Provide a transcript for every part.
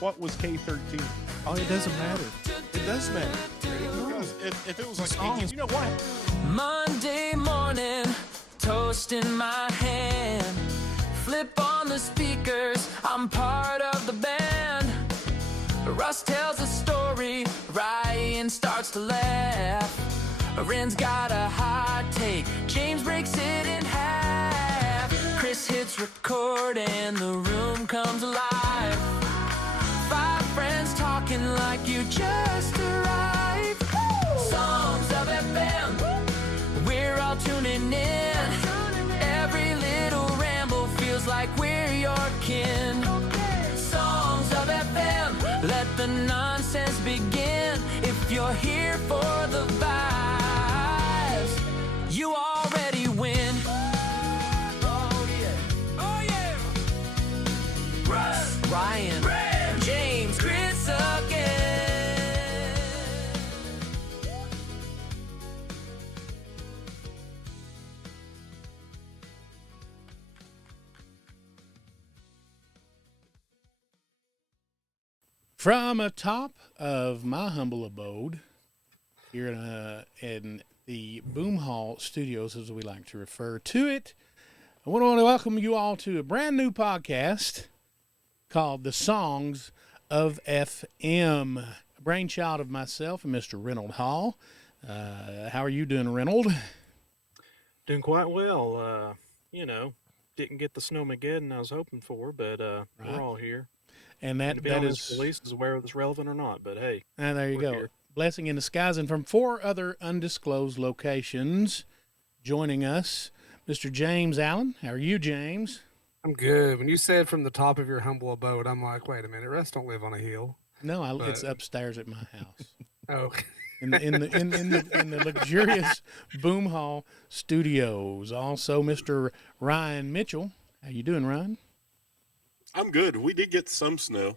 what was K13? Oh, it doesn't matter. It does matter. Because if it was like, Songs. hey, you know what? Monday morning, toast in my hand. Flip on the speakers, I'm part of the band. Russ tells a story, Ryan starts to laugh. Ren's got a hot take, James breaks it in half. Chris hits record and the room comes alive. 5 friends talking like you just arrived. Songs of FM, we're all tuning in. Every little ramble feels like we're your kin. Songs of FM, let the nonsense begin. If you're here for the vibes, you already win. Oh yeah, oh yeah. Russ, Ryan, Red, James, Chris again. From atop of my humble abode here in the Boom Hall Studios, as we like to refer to it, I want to welcome you all to a brand new podcast called The Songs of FM, a brainchild of myself and Mr. Reynold Hall. How are you doing, Reynold? Doing quite well. Didn't get the snowmageddon I was hoping for, but we're all here. And And to be that honest, is, police is aware if it's relevant or not, but hey, and there you we're go. here. Blessing in disguise. And from 4 other undisclosed locations, joining us, Mr. James Allen. How are you, James? I'm good. When you said from the top of your humble abode, I'm like, wait a minute, Russ don't live on a hill. No, But- it's upstairs at my house. Oh, in the luxurious Boom Hall Studios. Also, Mr. Ryan Mitchell. How you doing, Ryan? I'm good. We did get some snow,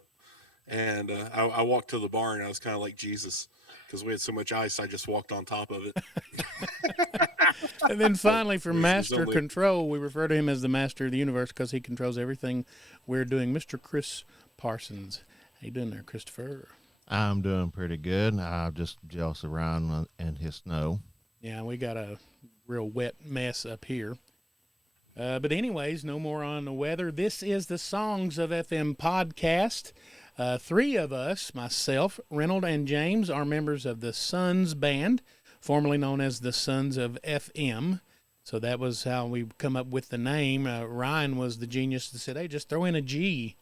and I walked to the bar, and I was kind of like Jesus because we had so much ice. I just walked on top of it. And then finally, from There's Master only- Control, we refer to him as the Master of the Universe because he controls everything we're doing. Mr. Chris Parsons. How you doing there, Christopher? I'm doing pretty good. I'm just jealous of Ryan and his snow. Yeah, we got a real wet mess up here. But anyways, no more on the weather. This is the Songs of FM podcast. 3 of us, myself, Reynold, and James, are members of the Sons Band, formerly known as the Sons of FM. So that was how we come up with the name. Ryan was the genius that said, hey, just throw in a G.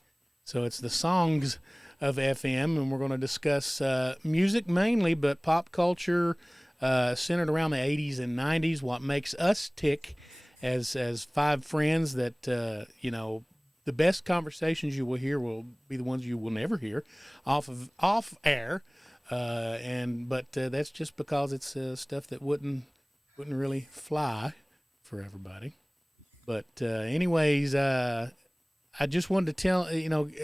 So it's the Songs of FM, and we're going to discuss music mainly, but pop culture centered around the 80s and 90s, what makes us tick as 5 friends that, the best conversations you will hear will be the ones you will never hear off air. But that's just because it's stuff that wouldn't really fly for everybody. But anyways, I just wanted to tell,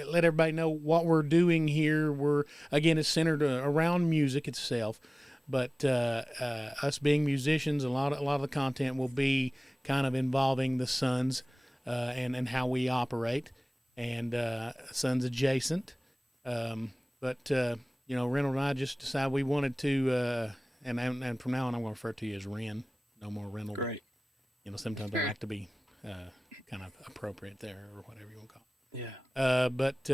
let everybody know what we're doing here. It's centered around music itself, but us being musicians, a lot of the content will be kind of involving the Sons and how we operate, and Sons adjacent. But Reynold and I just decided we wanted to, and from now on I'm going to refer to you as Ren, no more Reynold. Great. Sometimes I like to be kind of appropriate there, or whatever you want to call it. Yeah. But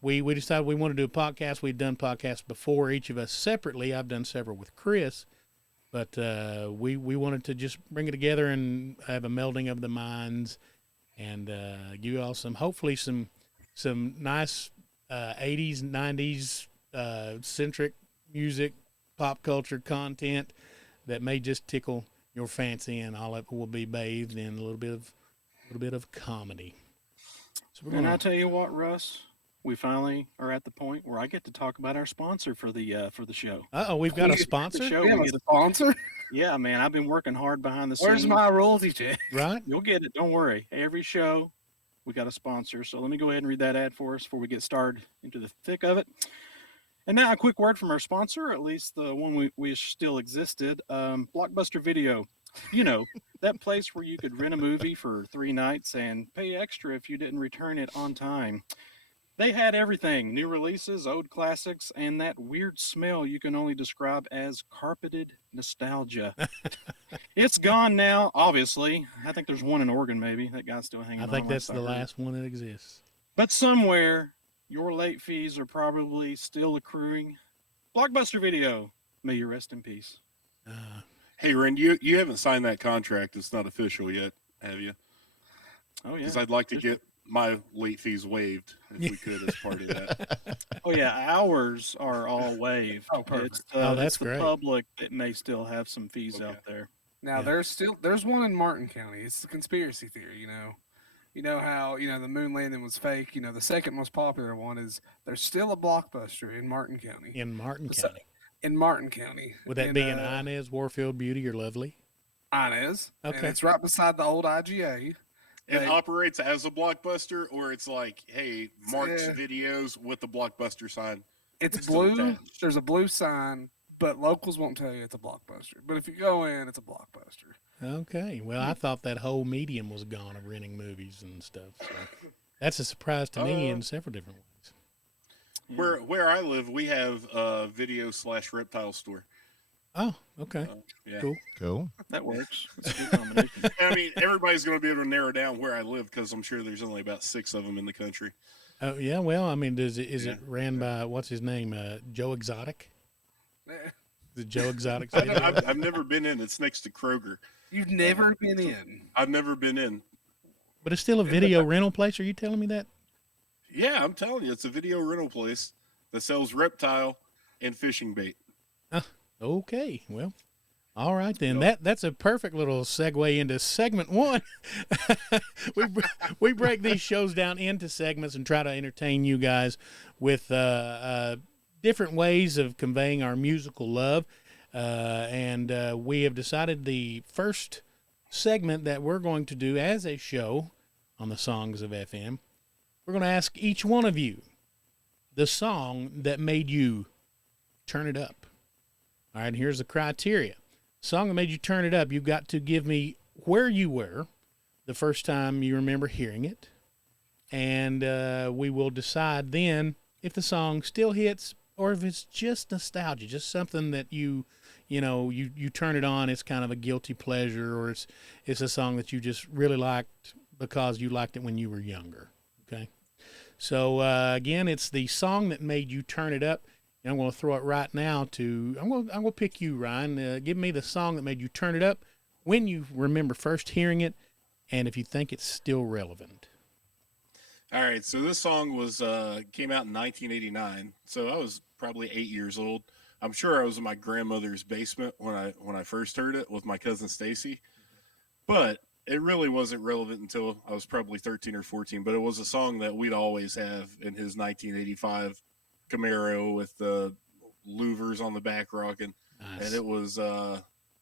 we decided we wanted to do a podcast. We'd done podcasts before, each of us separately. I've done several with Chris, but we wanted to just bring it together and have a melding of the minds, and give you all hopefully some nice 80s, 90s centric music, pop culture content that may just tickle your fancy, and all of it will be bathed in a little bit of comedy. So we're And gonna, I tell you what, Russ, we finally are at the point where I get to talk about our sponsor for the show. we've got a The sponsor, show. we have We a get, sponsor? yeah, man, I've been working hard behind the Where's scenes. my royalty check? right? You'll get it. Don't worry. Every show, we got a sponsor. So let me go ahead and read that ad for us before we get started into the thick of it. And now a quick word from our sponsor, at least the one we still existed, Blockbuster Video. That place where you could rent a movie for 3 nights and pay extra if you didn't return it on time. They had everything: new releases, old classics, and that weird smell you can only describe as carpeted nostalgia. It's gone now, obviously. I think there's one in Oregon, maybe. That guy's still hanging I on. think that's I the heard. last one that exists. But somewhere, your late fees are probably still accruing. Blockbuster Video, may you rest in peace. Hey, Ren, you haven't signed that contract. It's not official yet, have you? Oh, yeah. Because I'd like to get my late fees waived if we could as part of that. Oh, yeah, ours are all waived. Oh, perfect. That's it's the great. public that may still have some fees Okay. out there. Now Yeah. there's one in Martin County. It's the conspiracy theory, You know how, the moon landing was fake. The second most popular one is there's still a Blockbuster in Martin County. In Martin So- County. In Martin County. Would that be in Inez, Warfield, Beauty, or Lovely? Inez. And Okay. it's right beside the old IGA. It They- operates as a Blockbuster, or it's like, hey, Mark's Yeah. videos with the Blockbuster sign. It's still blue. attached. There's a blue sign, but locals won't tell you it's a Blockbuster. But if you go in, it's a Blockbuster. Okay. Well, I thought that whole medium was gone of renting movies and stuff. So that's a surprise to me in several different ways. Where I live, we have a video/reptile store. Oh, okay. Yeah. Cool. Cool. That works. It's a good combination. I mean, everybody's going to be able to narrow down where I live because I'm sure there's only about 6 of them in the country. Oh, yeah. Well, I mean, is it ran by, what's his name? Joe Exotic? Eh, Is it Joe Exotic's I've, video? I've never been in. It's next to Kroger. You've never been in. I've never been in. But it's still a video rental place. Are you telling me that? Yeah, I'm telling you, it's a video rental place that sells reptile and fishing bait. Okay. Well, all right then. That's a perfect little segue into segment one. we break these shows down into segments and try to entertain you guys with different ways of conveying our musical love. And we have decided the first segment that we're going to do as a show on the Songs of FM, we're going to ask each one of you the song that made you turn it up. All right, here's the criteria. Song that made you turn it up, you've got to give me where you were the first time you remember hearing it. And we will decide then if the song still hits or if it's just nostalgia, just something that you turn it on, it's kind of a guilty pleasure, or it's a song that you just really liked because you liked it when you were younger. Okay? So, again, it's the song that made you turn it up. And I'm going to throw it right now to, I'm going to pick you, Ryan. Give me the song that made you turn it up when you remember first hearing it, and if you think it's still relevant. All right, so this song was came out in 1989. So I was probably 8 years old. I'm sure I was in my grandmother's basement when I first heard it with my cousin Stacy. But it really wasn't relevant until I was probably 13 or 14. But it was a song that we'd always have in his 1985 Camaro with the louvers on the back rocking. Nice. And it was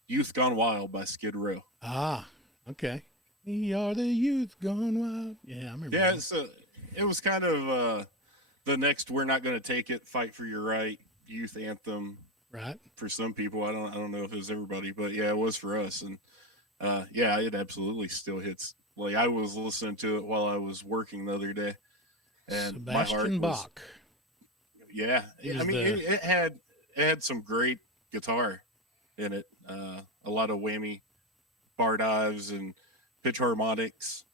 Youth Gone Wild by Skid Row. Ah, okay. We are the youth gone wild. Yeah, I remember. Yeah, that. so it was kind of the next "We're Not Going to Take It, Fight for Your Right" youth anthem Right. for some people. I don't know if it was everybody, but yeah, it was for us. And yeah, it absolutely still hits. Like I was listening to it while I was working the other day, and my heart Sebastian was, Bach. yeah. He I was mean, the- it had some great guitar in it. A lot of whammy bar dives and pitch harmonics,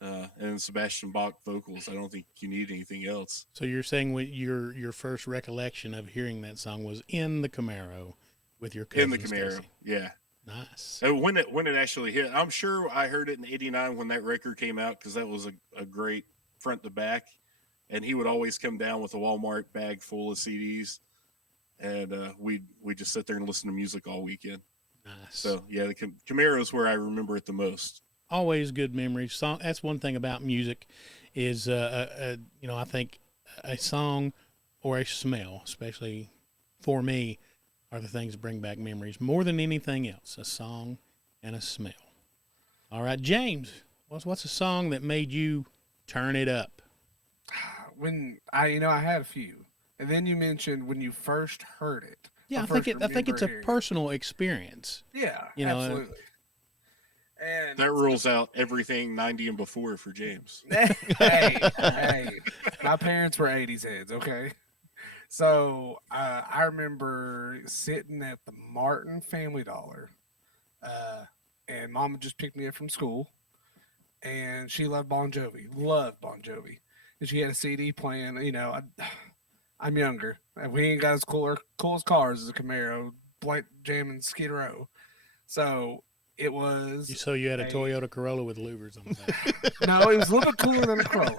and Sebastian Bach vocals. I don't think you need anything else. So you're saying your first recollection of hearing that song was in the Camaro with your cousin In the Camaro, Stacy. yeah. Nice. And when it actually hit, I'm sure I heard it in '89 when that record came out because that was a great front to back. And he would always come down with a Walmart bag full of CDs, and we just sit there and listen to music all weekend. Nice. So yeah, the Camaro is where I remember it the most. Always good memories. Song. That's one thing about music, is I think a song or a smell, especially for me, are the things that bring back memories more than anything else. A song and a smell. All right, James, what's a song that made you turn it up? When I had a few, and then you mentioned when you first heard it. Yeah, or I think first it's a remember hearing it. personal experience. Yeah, You know, absolutely. And that rules out everything 90 and before for James. Hey, my parents were 80s heads, okay? So I remember sitting at the Martin Family Dollar, and Mama just picked me up from school, and she loved Bon Jovi, and she had a CD playing. I'm younger, and we ain't got as cool as cars as a Camaro, blank jamming Skid Row. So it was. So you had a Toyota Corolla with louvers on the back. No, it was a little bit cooler than a Corolla.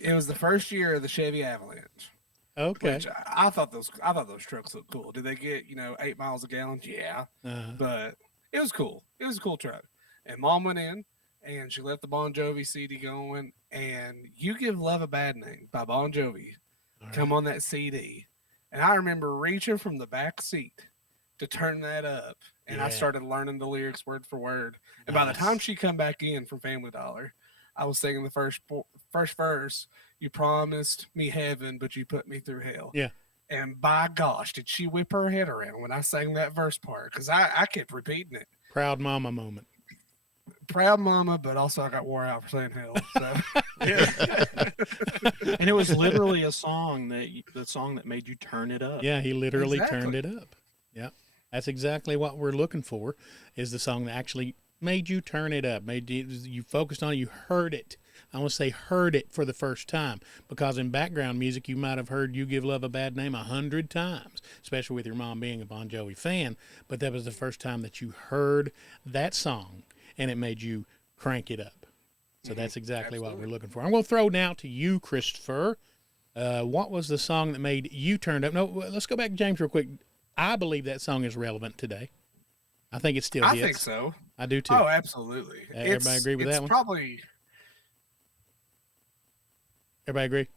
It was the first year of the Chevy Avalanche. Okay. Which I thought those trucks looked cool. Did they get 8 miles a gallon? Yeah, but it was cool. It was a cool truck. And Mom went in and she left the Bon Jovi CD going, and "You Give Love a Bad Name" by Bon Jovi come on that CD. And I remember reaching from the back seat to turn that up, and I started learning the lyrics word for word. And by the time she come back in from Family Dollar, I was singing the first verse. "You promised me heaven, but you put me through hell." Yeah. And by gosh, did she whip her head around when I sang that verse part? Because I kept repeating it. Proud mama moment. Proud mama, but also I got wore out for saying hell. So. And it was literally the song that made you turn it up. Yeah, he literally Exactly. turned it up. Yeah. That's exactly what we're looking for, is the song that actually made you turn it up, made you focused on it, you heard it. I want to say heard it for the first time, because in background music you might have heard "You Give Love a Bad Name" 100 times, especially with your mom being a Bon Jovi fan, but that was the first time that you heard that song and it made you crank it up. So that's exactly what we're looking for. I'm going to throw now to you, Christopher. What was the song that made you turn up? No, let's go back to James real quick. I believe that song is relevant today. I think it still I hits. think so. I do too. Oh, absolutely. Everybody agree with that one? Probably. Everybody agree?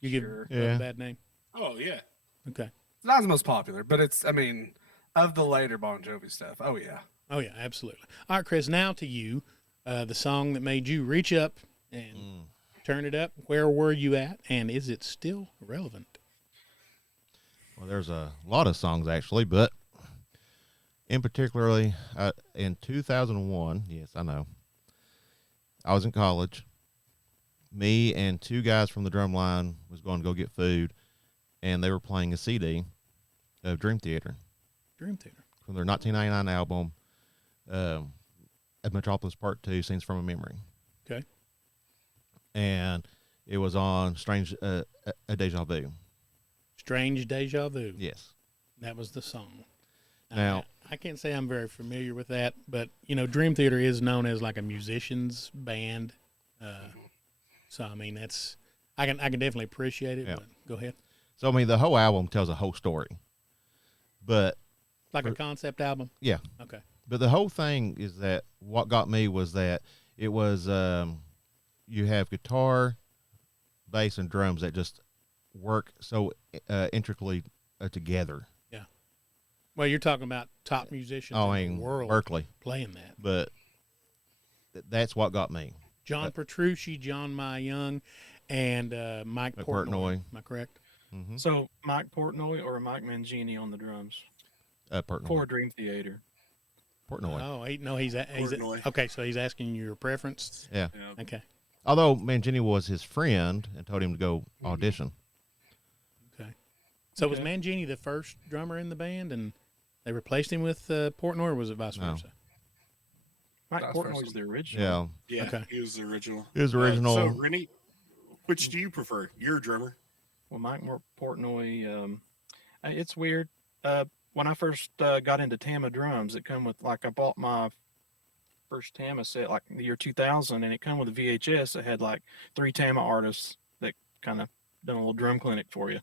You give Sure. Love a bad name? Oh yeah. Okay. It's not the most popular, but it's, of the later Bon Jovi stuff. Oh, yeah. Oh, yeah, absolutely. All right, Chris, now to you. The song that made you reach up and turn it up. Where were you at, and is it still relevant? Well, there's a lot of songs actually, but in particularly in 2001, yes, I know, I was in college. Me and two guys from the drum line was going to go get food, and they were playing a CD of Dream Theater Dream Theater. from their 1999 album, Metropolis Part 2, Scenes from a Memory. Okay. And it was on Strange a Deja Vu. Strange Deja Vu. Yes. That was the song. Now, I can't say I'm very familiar with that, but, Dream Theater is known as like a musician's band. So, that's, I can definitely appreciate it, Yeah. but go ahead. so the whole album tells a whole story. But Like a concept album? yeah. Okay. But the whole thing is that what got me was that it was you have guitar, bass, and drums that just work so intricately together. Yeah. Well, you're talking about top musicians in the world Berkeley. playing that. But that's what got me. John Petrucci, John Young, and Mike Portnoy. Am I correct? Mm-hmm. So Mike Portnoy or Mike Mangini on the drums Portnoy. for Dream Theater. Portnoy. Oh, he's Portnoy. okay. So he's asking you your preference. Yeah. Okay. Although Mangini was his friend and told him to go audition. Okay. So was Okay. Mangini the first drummer in the band, and they replaced him with Portnoy, or was it vice No. versa? Mike That's Portnoy's first. the original. Yeah. Yeah. Okay. He was the original. It was original. So Rennie, which do you prefer? You're a drummer. Well, Mike Portnoy, it's weird. When I first got into Tama drums, it come with, I bought my first Tama set like the year 2000, and it come with a VHS that had like 3 Tama artists that kind of done a little drum clinic for you.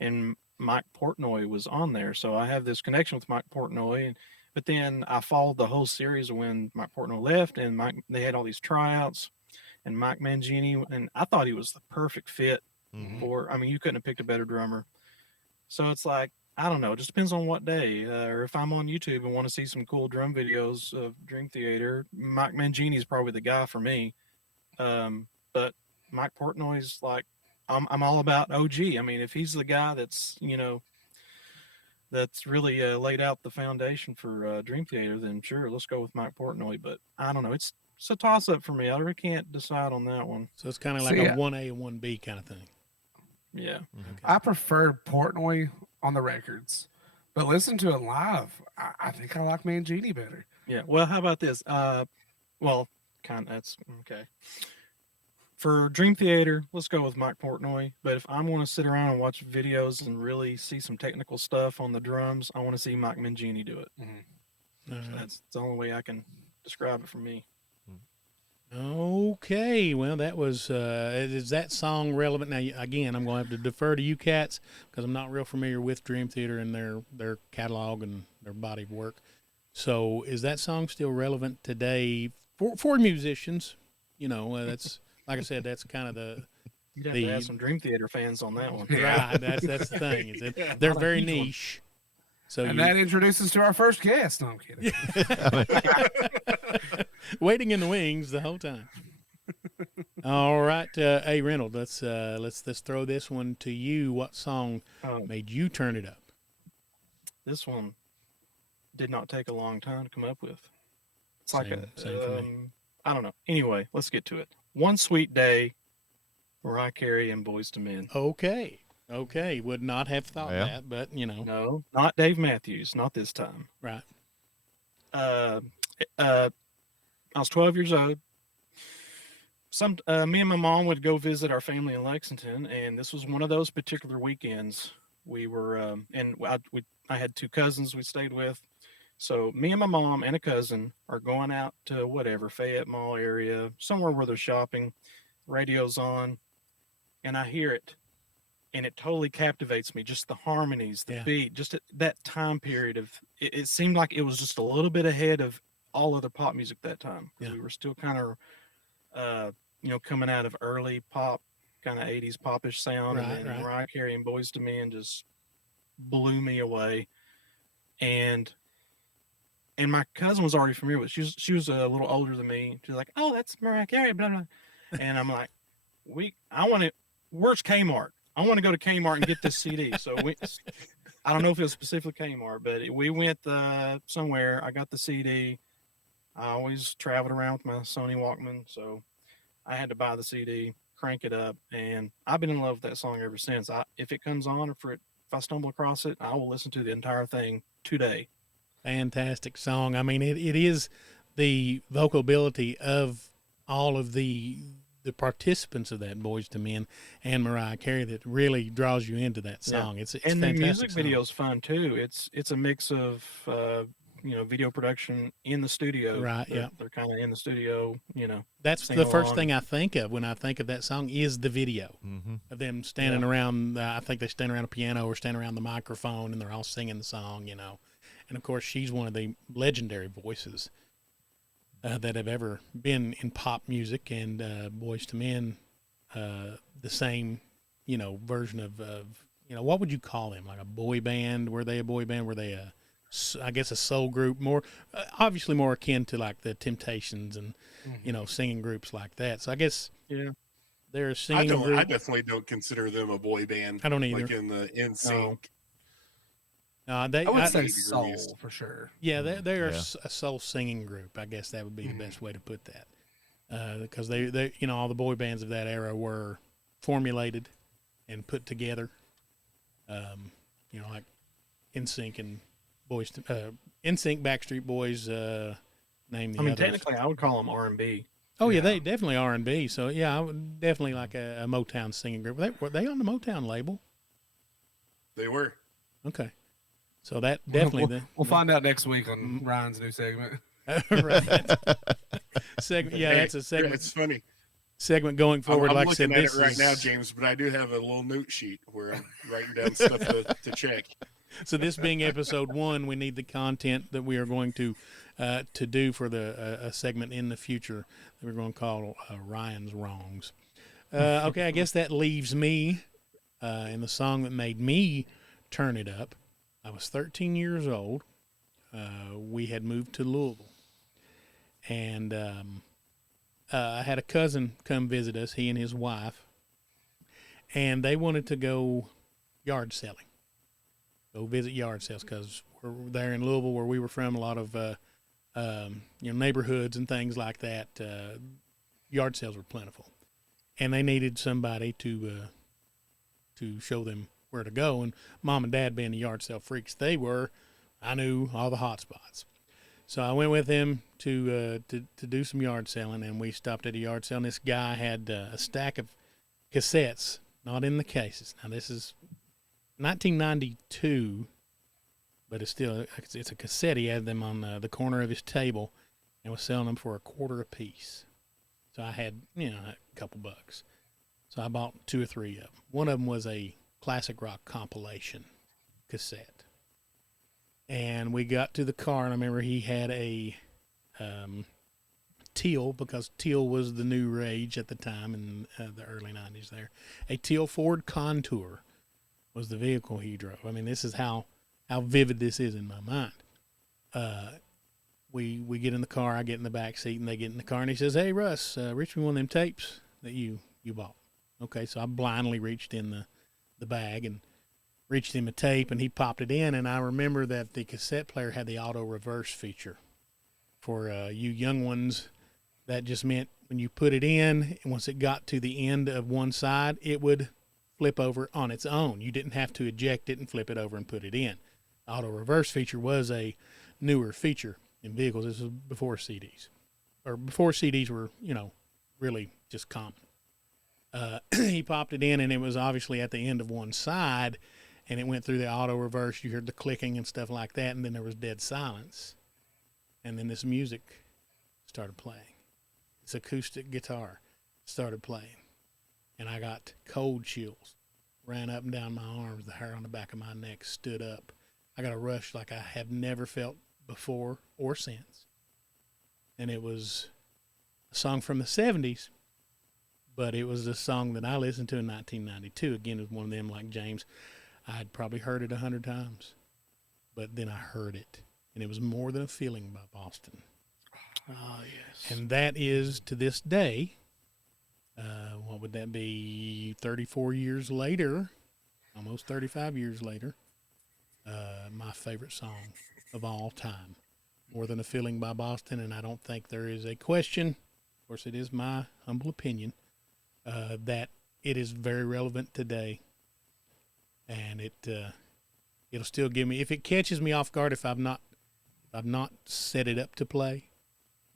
And Mike Portnoy was on there, so I have this connection with Mike Portnoy. But then I followed the whole series of when Mike Portnoy left, and they had all these tryouts, and Mike Mangini, and I thought he was the perfect fit Mhm. for. You couldn't have picked a better drummer. So it's like, I don't know. It just depends on what day, or if I'm on YouTube and want to see some cool drum videos of Dream Theater. Mike Mangini is probably the guy for me. But Mike Portnoy's like, I'm all about OG. If he's the guy that's that's really laid out the foundation for Dream Theater, then sure, let's go with Mike Portnoy. But I don't know. It's a toss up for me. I really can't decide on that one. So it's kind of like See, a 1A and 1B kind of thing. Yeah. I prefer Portnoy on the records, but listen to it live. I think I like Mangini better. Yeah. Well, how about this? Well, that's okay. For Dream Theater, let's go with Mike Portnoy. But if I'm going to sit around and watch videos and really see some technical stuff on the drums, I want to see Mike Mangini do it. So that's the only way I can describe it for me. Okay, well, that was is that song relevant? Now, again, I'm going to have to defer to you cats because I'm not real familiar with Dream Theater and their catalog and their body of work. So, is that song still relevant today for musicians? You know, that's like I said, that's kind of the You'd have to ask some Dream Theater fans on that one. right. That's the thing. Is that they're very niche. So and that introduces to our first guest. No, I'm kidding. Waiting in the wings the whole time. All right, hey Reynolds, let's throw this one to you. What song made you turn it up? This one did not take a long time to come up with. It's Same for me. I don't know. Anyway, let's get to it. One Sweet Day, Mariah Carey and Boyz II Men. Okay, would not have thought that, but you know. No, not Dave Matthews, not this time. Right. I was 12 years old. Me and my mom would go visit our family in Lexington, and this was one of those particular weekends. We were, I had two cousins we stayed with. So me and my mom and a cousin are going out to whatever, Fayette Mall area, somewhere where they're shopping. Radio's on, and I hear it, and it totally captivates me. Just the harmonies, the beat, just that time period of it seemed like it was just a little bit ahead of all other pop music that time. Yeah. We were still kind of, coming out of early pop, kind of 80s popish sound, and then Mariah Carey and Boyz II Men just blew me away. And my cousin was already familiar with it. She was a little older than me. She's like, "Oh, that's Mariah Carey," blah blah. And I'm like, where's Kmart? I want to go to Kmart and get this CD. So I don't know if it was specifically Kmart, but we went somewhere. I got the CD. I always traveled around with my Sony Walkman, so I had to buy the CD, crank it up, and I've been in love with that song ever since. If it comes on, if I stumble across it, I will listen to the entire thing today. Fantastic song. I mean, it is the vocal ability of all of the participants of that Boyz II Men and Mariah Carey that really draws you into that song. Yeah. It's and the music song. video's fun too. It's a mix of video production in the studio. Right. They're kind of in the studio. That's the first thing I think of when I think of that song is the video of them standing around. I think they stand around a piano or stand around the microphone and they're all singing the song. And of course she's one of the legendary voices that have ever been in pop music, and Boyz II Men, the same, version of, what would you call them? Like a boy band? Were they a boy band? Were they I guess a soul group? More, obviously more akin to like the Temptations and, singing groups like that. So I guess they're a singing group. I definitely don't consider them a boy band. I don't either. Like in the NSYNC. I would say soul for sure. Yeah, they're a soul singing group. I guess that would be the best way to put that, because they all the boy bands of that era were formulated and put together. Like NSYNC and NSYNC, Backstreet Boys. Name the others. Technically, I would call them R&B. Oh yeah, they definitely R&B. So yeah, I would definitely like a Motown singing group. Were they on the Motown label? They were. Okay. So that definitely we'll find out next week on Ryan's new segment. Right. Segment. Yeah, that's a segment. It's funny. Segment going forward. I'm like looking I at said, it right now, James, but I do have a little note sheet where I'm writing down stuff to check. So this being episode 1, we need the content that we are going to do for a segment in the future that we're going to call Ryan's Wrongs. Okay, I guess that leaves me in the song that made me turn it up. I was 13 years old. We had moved to Louisville, and I had a cousin come visit us, he and his wife, and they wanted to go yard selling. go visit yard sales, because we're there in Louisville where we were from. A lot of neighborhoods and things like that. Yard sales were plentiful, and they needed somebody to show them where to go. And Mom and Dad, being the yard sale freaks they were, I knew all the hot spots. So I went with them to do some yard selling, and we stopped at a yard sale, and this guy had a stack of cassettes, not in the cases. Now, this is 1992, but it's a cassette. He had them on the corner of his table and was selling them for $0.25 a piece. So I had, a couple bucks. So I bought 2 or 3 of them. One of them was a classic rock compilation cassette. And we got to the car, and I remember he had a teal, because teal was the new rage at the time in the early 90s there. A teal Ford Contour was the vehicle he drove. I mean, this is how vivid this is in my mind. We get in the car, I get in the back seat, and they get in the car, and he says, "Hey, Russ, reach me one of them tapes that you bought." Okay, so I blindly reached in the bag and reached him a tape, and he popped it in. And I remember that the cassette player had the auto reverse feature. For you young ones, that just meant when you put it in, and once it got to the end of one side, it would flip over on its own. You didn't have to eject it and flip it over and put it in. Auto reverse feature was a newer feature in vehicles. This was before CDs, or before CDs were, really just common. He popped it in, and it was obviously at the end of one side, and it went through the auto reverse. You heard the clicking and stuff like that, and then there was dead silence. And then this music started playing. This acoustic guitar started playing. And I got cold chills. Ran up and down my arms. The hair on the back of my neck stood up. I got a rush like I have never felt before or since. And it was a song from the 70s, but it was a song that I listened to in 1992. Again, it was one of them like James. I had probably heard it 100 times, but then I heard it, and it was More Than a Feeling by Boston. Oh, yes. And that is, to this day, what would that be, 34 years later, almost 35 years later, my favorite song of all time. More Than a Feeling by Boston, and I don't think there is a question, of course it is my humble opinion, that it is very relevant today. And it'll still give me, if it catches me off guard, if I've not set it up to play.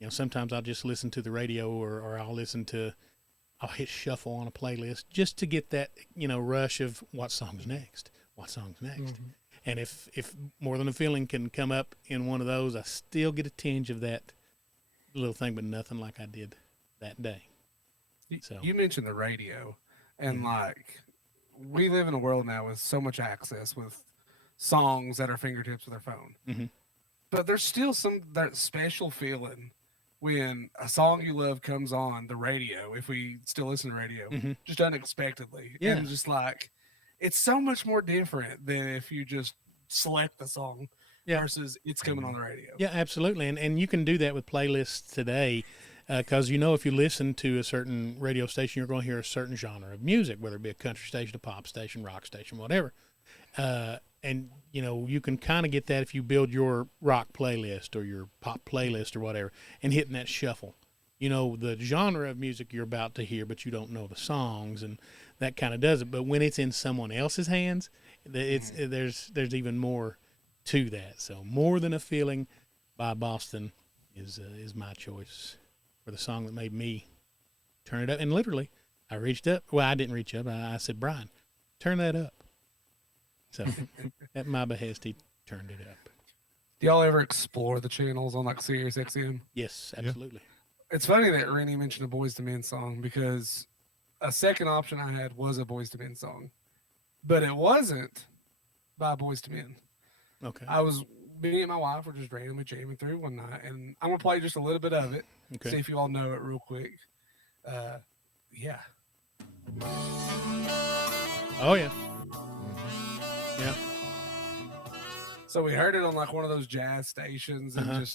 Sometimes I'll just listen to the radio, or I'll hit shuffle on a playlist just to get that, rush of what song's next. Mm-hmm. And if More Than a Feeling can come up in one of those, I still get a tinge of that little thing, but nothing like I did that day. So You mentioned the radio, and we live in a world now with so much access with songs at our fingertips with our phone. Mm-hmm. But there's still that special feeling when a song you love comes on the radio, if we still listen to radio, mm-hmm. just unexpectedly. Yeah. And just it's so much more different than if you just select the song versus it's coming on the radio. Yeah, absolutely. And you can do that with playlists today. Because if you listen to a certain radio station, you're going to hear a certain genre of music, whether it be a country station, a pop station, rock station, whatever. And you can kind of get that if you build your rock playlist or your pop playlist or whatever, and hitting that shuffle. The genre of music you're about to hear, but you don't know the songs, and that kind of does it. But when it's in someone else's hands, there's even more to that. So More Than a Feeling by Boston is my choice for the song that made me turn it up. And literally, I reached up. Well, I didn't reach up. I said, "Brian, turn that up." So at my behest, he turned it up. Do y'all ever explore the channels on Sirius XM? Yes, absolutely. Yeah. It's funny that Rennie mentioned a Boyz II Men song, because a second option I had was a Boyz II Men song, but it wasn't by Boyz II Men. Okay. Me and my wife were just randomly jamming through one night, and I'm gonna play just a little bit of it. Okay. See if you all know it real quick. Yeah. Oh yeah. Yeah. So we heard it on one of those jazz stations, and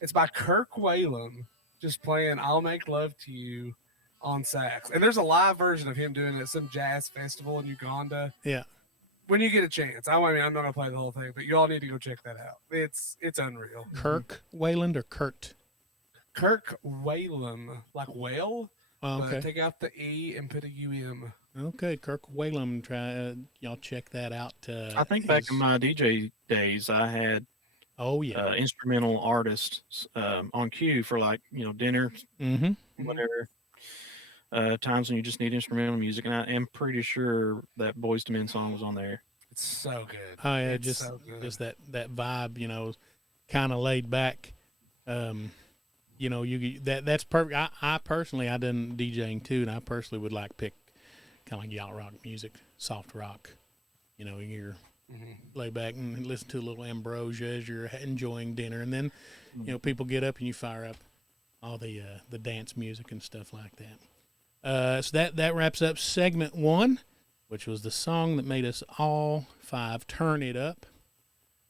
it's by Kirk Whalum, just playing "I'll Make Love to You" on sax. And there's a live version of him doing it at some jazz festival in Uganda. Yeah. when you get a chance. I mean, I'm not gonna play the whole thing, but you all need to go check that out. It's unreal. Kirk Wayland or Kurt? Kirk Whalum, like whale, Oh, but okay. take out the E and put a UM. Okay, Kirk Whalum. Y'all check that out. I think back in my DJ days, I had Oh yeah. instrumental artists on cue for dinner, Mm-hmm. whatever. Times when you just need instrumental music, and I am pretty sure that Boyz II Men song was on there. It's so good. Oh yeah, It's just so good. just that vibe, kind of laid back. That's perfect. I personally, I done DJing too, and I personally would like pick kind of like yacht rock music, soft rock. You're lay back and listen to a little Ambrosia as you're enjoying dinner, and then people get up and you fire up all the dance music and stuff like that. So that wraps up segment 1, which was the song that made us all 5 turn it up.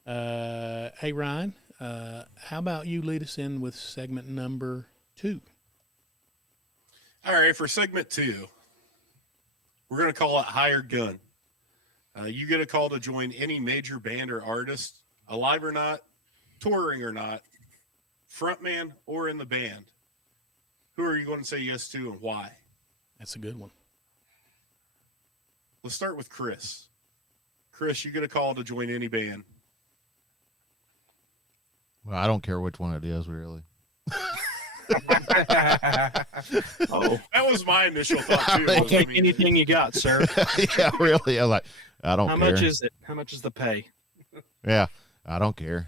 Hey Ryan, how about you lead us in with segment number 2? All right, for segment 2, we're going to call it Hired Gun. You get a call to join any major band or artist, alive or not, touring or not, frontman or in the band. Who are you going to say yes to and why? That's a good one. Let's start with Chris. Chris, you get a call to join any band. Well, I don't care which one it is, really. Oh, That was my initial thought too. I'll was, take anything you got, sir. Yeah, really. I was like, I don't How care. much is it? How much is the pay? Yeah, I don't care.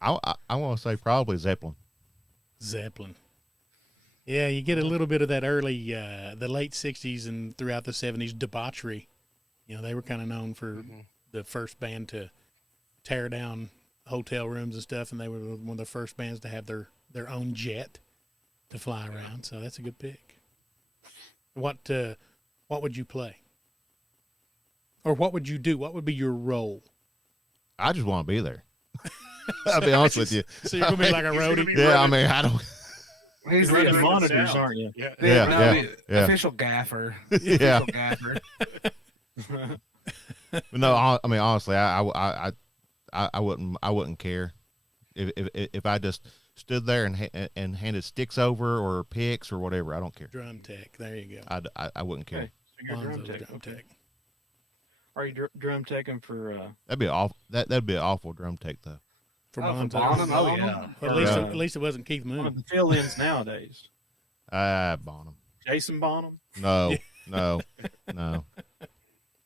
I want to say probably Zeppelin. Zeppelin. Yeah, you get a little bit of that early, the late 60s and throughout the 70s debauchery. They were kind of known for the first band to tear down hotel rooms and stuff, and they were one of the first bands to have their own jet to fly around. So that's a good pick. What would you play? Or what would you do? What would be your role? I just want to be there. I'll be honest with you. So you're going to be like a He's gonna roadie? be Yeah, I running- mean, I don't. He's You're the the monitors, aren't you? Yeah. Yeah. official gaffer. Yeah. Official gaffer. No, I mean, honestly, I wouldn't care if I just stood there and handed sticks over or picks or whatever. I don't care. Drum tech. There you go. I wouldn't care. Okay. So you're drum Bonzo's tech. drum Okay. tech. Are you drum teching for? That'd be awful. That'd be an awful drum take though. For Oh, for Bonzo. Bonham? Oh, yeah. Well, Or, at least it wasn't Keith one of Moon. the fill-ins nowadays. Bonham. Jason Bonham. No, no, no,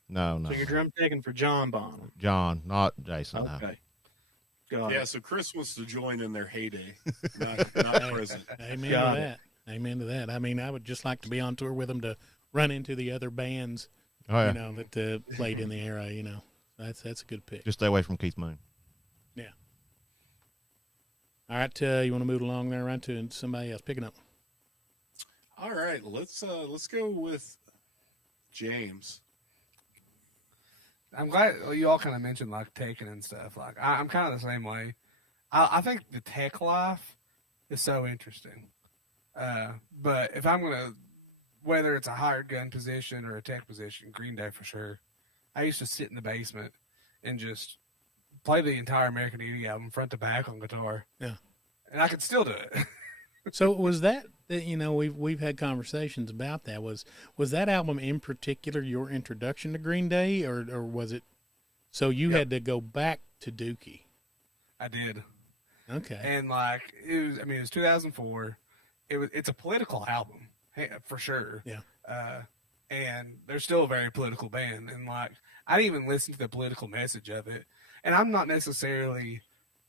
no, So you're no. drum teching for John Bonham. John, not Jason. No. Okay. Got Yeah, it. so Chris wants to join in their heyday, not present. Amen Got to it. that. Amen to that. I mean, I would just like to be on tour with them to run into the other bands, Oh yeah. that played in the era. That's a good pick. Just stay away from Keith Moon. All right, you want to move along there, right to somebody else picking up. All right, let's go with James. I'm glad you all kind of mentioned like taking and stuff. Like I'm kind of the same way. I think the tech life is so interesting. But if I'm gonna, whether it's a hired gun position or a tech position, Green Day for sure. I used to sit in the basement and just play the entire American Idiot album front to back on guitar. Yeah. And I could still do it. So was that we've had conversations about that. Was that album in particular your introduction to Green Day, or was it? So you had to go back to Dookie. I did. Okay. And like it was 2004. It's a political album for sure. Yeah. And they're still a very political band. And like I didn't even listen to the political message of it. And I'm not necessarily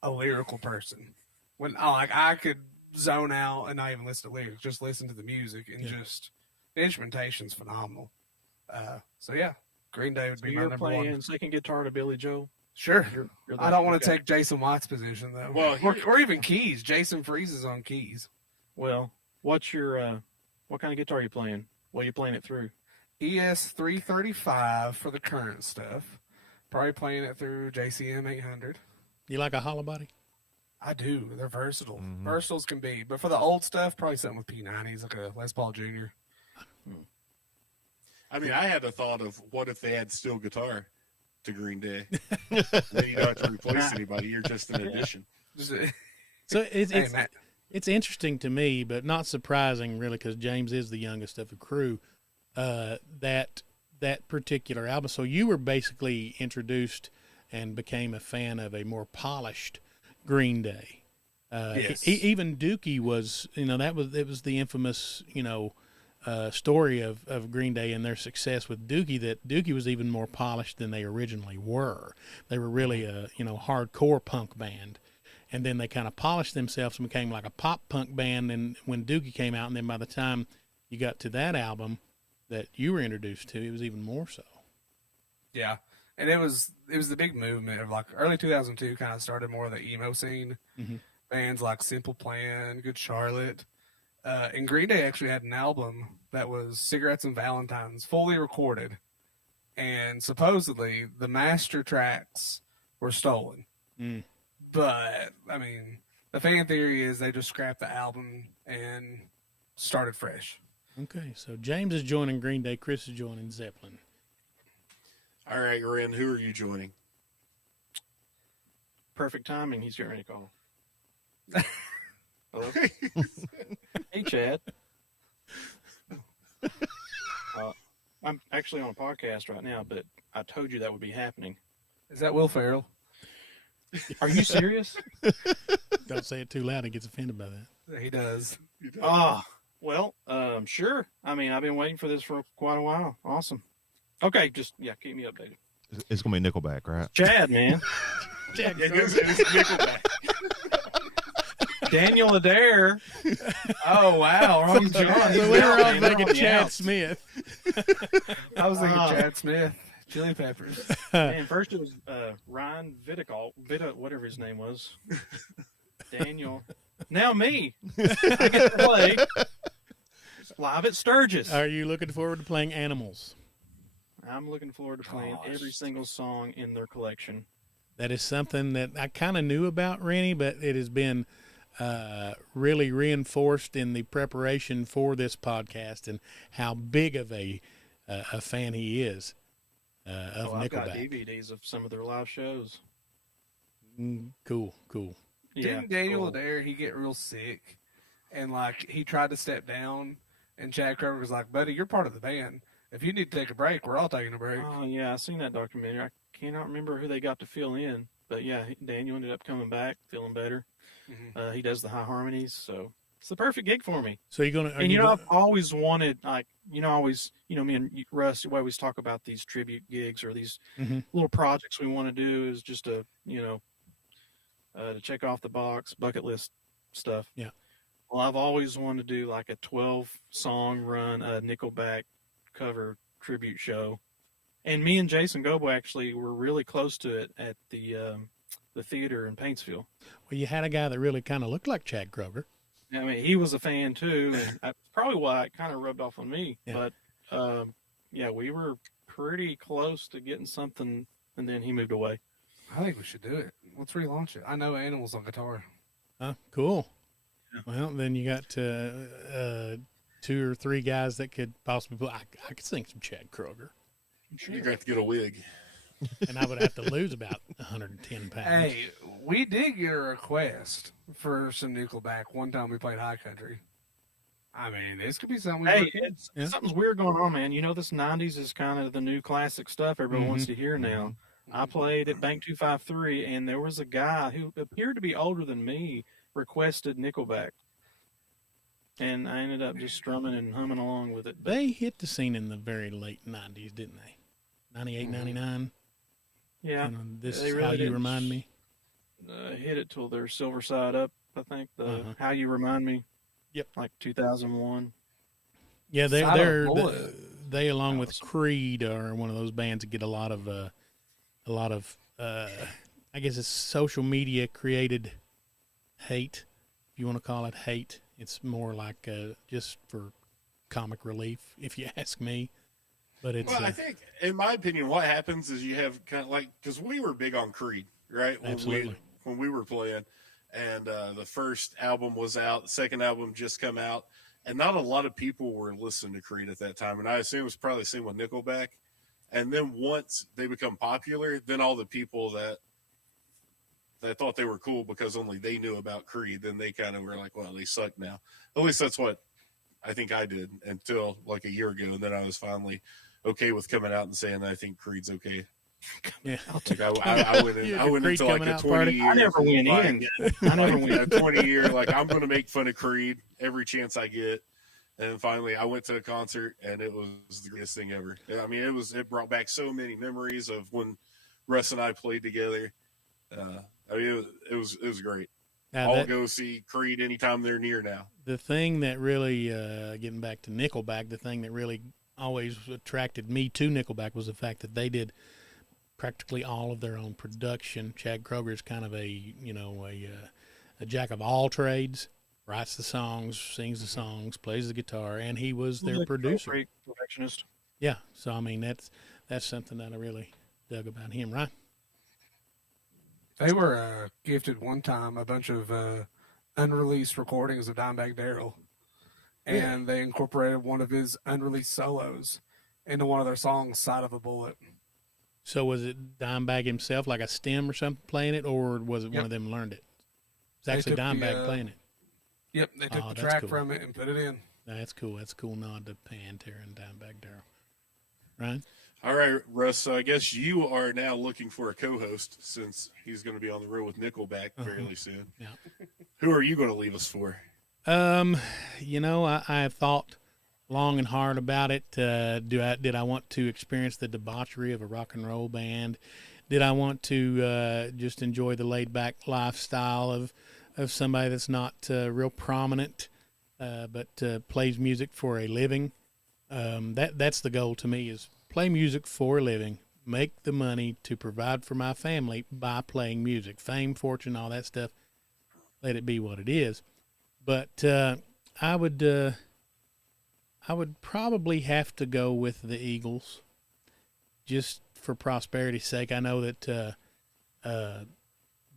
a lyrical person. When I could zone out and not even listen to lyrics, just listen to the music and just the instrumentation's phenomenal. So yeah, Green Day would So be my you're number playing one. second guitar to Billy Joe. Sure. You're I don't want to okay. take Jason White's position though. Well, or even keys. Jason Freeze's on keys. Well, what's your what kind of guitar are you playing? What are you playing it through? ES 335 for the current stuff. Probably playing it through JCM 800. You like a hollow body? I do. They're versatile. Mhm. Versatiles can be. But for the old stuff, probably something with P90s, like a Les Paul Jr. I mean, I had the thought of what if they had steel guitar to Green Day? Then you don't have to replace anybody. You're just an addition. So Hey, Matt. it's interesting to me, but not surprising really, because James is the youngest of the crew. That particular album. So you were basically introduced and became a fan of a more polished Green Day. Yes. Even Dookie was, it was the infamous, story of Green Day and their success with Dookie, that Dookie was even more polished than they originally were. They were really a, hardcore punk band. And then they kind of polished themselves and became like a pop punk band. And when Dookie came out, and then by the time you got to that album that you were introduced to, it was even more so. Yeah. And it was the big movement of like early 2002 kind of started more of the emo scene. Mm-hmm. Bands like Simple Plan, Good Charlotte. And Green Day actually had an album that was Cigarettes and Valentines, fully recorded. And supposedly the master tracks were stolen. Mm. But, I mean, the fan theory is they just scrapped the album and started fresh. Okay, so James is joining Green Day, Chris is joining Zeppelin. All right, Ren, who are you joining? Perfect timing. He's getting ready to call. Hello? Hey, Chad. I'm actually on a podcast right now, but I told you that would be happening. Is that Will Ferrell? Are you serious? Don't say it too loud, he gets offended by that. He does. Well, sure. I mean, I've been waiting for this for quite a while. Awesome. Okay, just, keep me updated. It's going to be Nickelback, right? Chad, man. Chad, it's Nickelback. Daniel Adair. Oh, wow. Wrong John. So we were all man. thinking They're Chad on the Smith. I was thinking Chad Smith, Chili Peppers. And first it was Ryan Vidigal, whatever his name was. Daniel. Now me. I get to play live at Sturgis. Are you looking forward to playing Animals? I'm looking forward to playing every single song in their collection. That is something that I kind of knew about Rennie, but it has been really reinforced in the preparation for this podcast and how big of a fan he is of I've got Nickelback. DVDs of some of their live shows. Cool. Didn't Daniel Adair, he get real sick and like he tried to step down and Chad Kroger was like, buddy, you're part of the band. If you need to take a break, we're all taking a break. Oh, yeah, I seen that documentary. I cannot remember who they got to fill in. But, yeah, Daniel ended up coming back, feeling better. Mm-hmm. He does the high harmonies, so it's the perfect gig for me. So you're gonna, And I've always wanted, like, me and Russ, we always talk about these tribute gigs or these little projects we want to do is just to check off the box, bucket list stuff. Yeah. Well, I've always wanted to do like a 12-song run, a Nickelback cover tribute show. And me and Jason Gobo actually were really close to it at the theater in Paintsville. Well, you had a guy that really kind of looked like Chad Kroger. I mean, he was a fan too, and that's probably why it kind of rubbed off on me. Yeah. But we were pretty close to getting something, and then he moved away. I think we should do it. Let's relaunch it. I know Animals on guitar. Huh? Cool. Yeah. Well, then you got 2 or 3 guys that could possibly play. I could sing some Chad Kroger. You're going to have to get a wig. And I would have to lose about 110 pounds. Hey, we did get a request for some Nickelback one time we played High Country. I mean, this could be something. Something's weird going on, man. This 90s is kind of the new classic stuff everyone wants to hear now. I played at Bank 253, and there was a guy who appeared to be older than me requested Nickelback. And I ended up just strumming and humming along with it. They hit the scene in the very late 90s, didn't they? 98, 99? Yeah. This they is really How You didn't Remind Me? Hit it till their Silver Side Up, I think. How You Remind Me. Yep. Like 2001. Yeah, Silent Bullet. they along with Creed are one of those bands that get a lot of I guess it's social media created hate, if you want to call it hate. It's more like just for comic relief, if you ask me. But it's I think, in my opinion, what happens is you have kind of like, because we were big on Creed, right? Absolutely. When we were playing, and the first album was out, the second album just come out, and not a lot of people were listening to Creed at that time. And I assume it was probably the same with Nickelback. And then once they become popular, then all the people that thought they were cool because only they knew about Creed, then they kind of were like, well, they suck now. At least that's what I think I did until like a year ago. And then I was finally okay with coming out and saying that I think Creed's okay. Yeah. Like I went into like a 20-year. I never went in. I never went a 20-year. Like, I'm going to make fun of Creed every chance I get. And finally, I went to a concert, and it was the greatest thing ever. I mean, it brought back so many memories of when Russ and I played together. I mean, it was great. Now I'll go see Creed anytime they're near now. The thing that really, getting back to Nickelback, the thing that really always attracted me to Nickelback was the fact that they did practically all of their own production. Chad Kroeger is kind of a jack of all trades, writes the songs, sings the songs, plays the guitar, and he was their producer. Great perfectionist. Yeah, so I mean that's something that I really dug about him, right? They were gifted one time a bunch of unreleased recordings of Dimebag Darrell, and they incorporated one of his unreleased solos into one of their songs, "Side of a Bullet." So was it Dimebag himself, like a stem or something, playing it, or was it one of them learned it? It's actually Dimebag playing it. Yep, they took the track from it and put it in. That's cool. That's a cool nod to Pantera and Dimebag Darrell. Right? All right, Russ, so I guess you are now looking for a co-host since he's going to be on the road with Nickelback fairly soon. Yeah. Who are you going to leave us for? I have thought long and hard about it. Did I want to experience the debauchery of a rock and roll band? Did I want to just enjoy the laid back lifestyle of somebody that's not real prominent, but plays music for a living? That's the goal to me, is play music for a living, make the money to provide for my family by playing music. Fame, fortune, all that stuff, let it be what it is. But I would probably have to go with the Eagles, just for prosperity's sake. I know that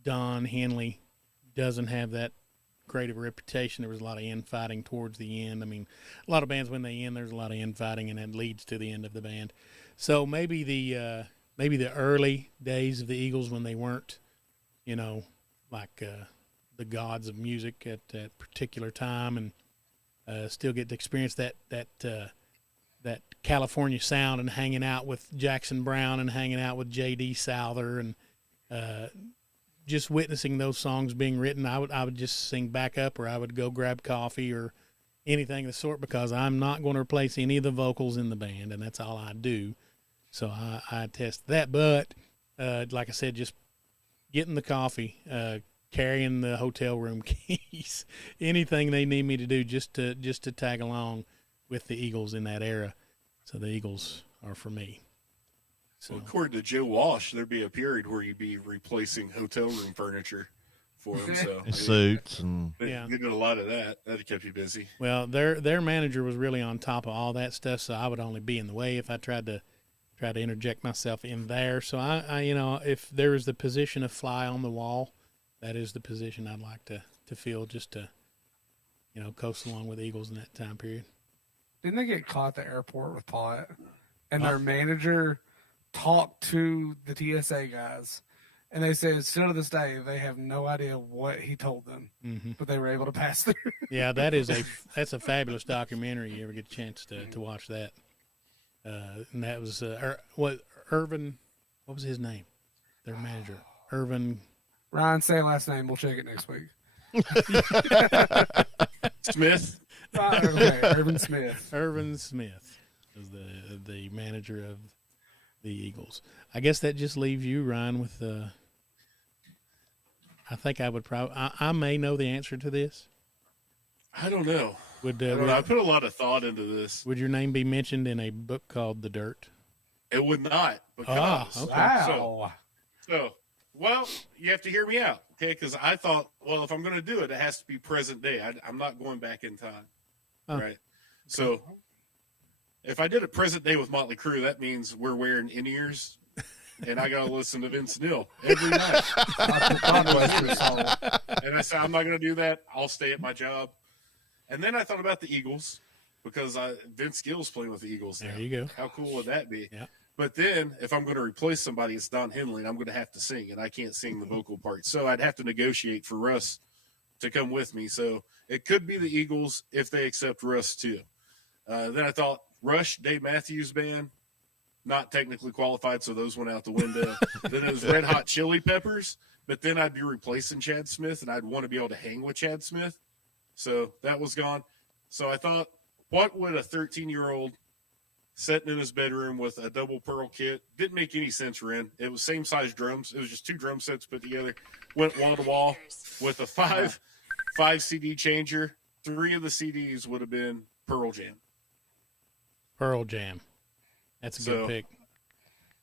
Don Henley doesn't have that great of a reputation. There was a lot of infighting towards the end. I mean, a lot of bands, when they end, there's a lot of infighting, and that leads to the end of the band. So maybe the early days of the Eagles, when they weren't, like the gods of music at that particular time, and still get to experience that California sound, and hanging out with Jackson Browne and hanging out with J.D. Souther, and just witnessing those songs being written. I would just sing back up, or I would go grab coffee or anything of the sort, because I'm not going to replace any of the vocals in the band, and that's all I do. So I attest that. But like I said, just getting the coffee, carrying the hotel room keys, anything they need me to do just to tag along with the Eagles in that era. So the Eagles are for me. So, well, according to Joe Walsh, there'd be a period where you'd be replacing hotel room furniture for him. So suits and they did a lot of that. That kept you busy. Well, their manager was really on top of all that stuff, so I would only be in the way if I tried to interject myself in there. So I if there is the position of fly on the wall, that is the position I'd like to fill, just to coast along with the Eagles in that time period. Didn't they get caught at the airport with pot? And their manager talked to the TSA guys, and they said still to this day they have no idea what he told them, but they were able to pass through. Yeah, that's a fabulous documentary. You ever get a chance to watch that? And that was Irvin. What was his name? Their manager, Irvin. Ryan, say last name. We'll check it next week. Smith. Okay, Irvin Smith. Irvin Smith is the manager of the Eagles. I guess that just leaves you, Ryan, with I think I would probably. I may know the answer to this. I don't know. I put a lot of thought into this. Would your name be mentioned in a book called The Dirt? It would not. Because, okay. Wow. So, well, you have to hear me out, okay? Because I thought, well, if I'm going to do it, it has to be present day. I'm not going back in time, right? So, if I did it present day with Motley Crue, that means we're wearing in-ears, and I got to listen to Vince Neil every night. And I said, I'm not going to do that. I'll stay at my job. And then I thought about the Eagles because Vince Gill's playing with the Eagles now. There you go. How cool would that be? Yeah. But then if I'm going to replace somebody, it's Don Henley, and I'm going to have to sing, and I can't sing the vocal part. So I'd have to negotiate for Russ to come with me. So it could be the Eagles if they accept Russ too. Then I thought Rush, Dave Matthews Band, not technically qualified, so those went out the window. Then it was Red Hot Chili Peppers, but then I'd be replacing Chad Smith, and I'd want to be able to hang with Chad Smith. So that was gone. So I thought, what would a 13-year-old sitting in his bedroom with a double pearl kit? Didn't make any sense, Ren. It was same size drums. It was just 2 drum sets put together. Went wall to wall with a five CD changer. 3 of the CDs would have been Pearl Jam. Pearl Jam. That's a good pick.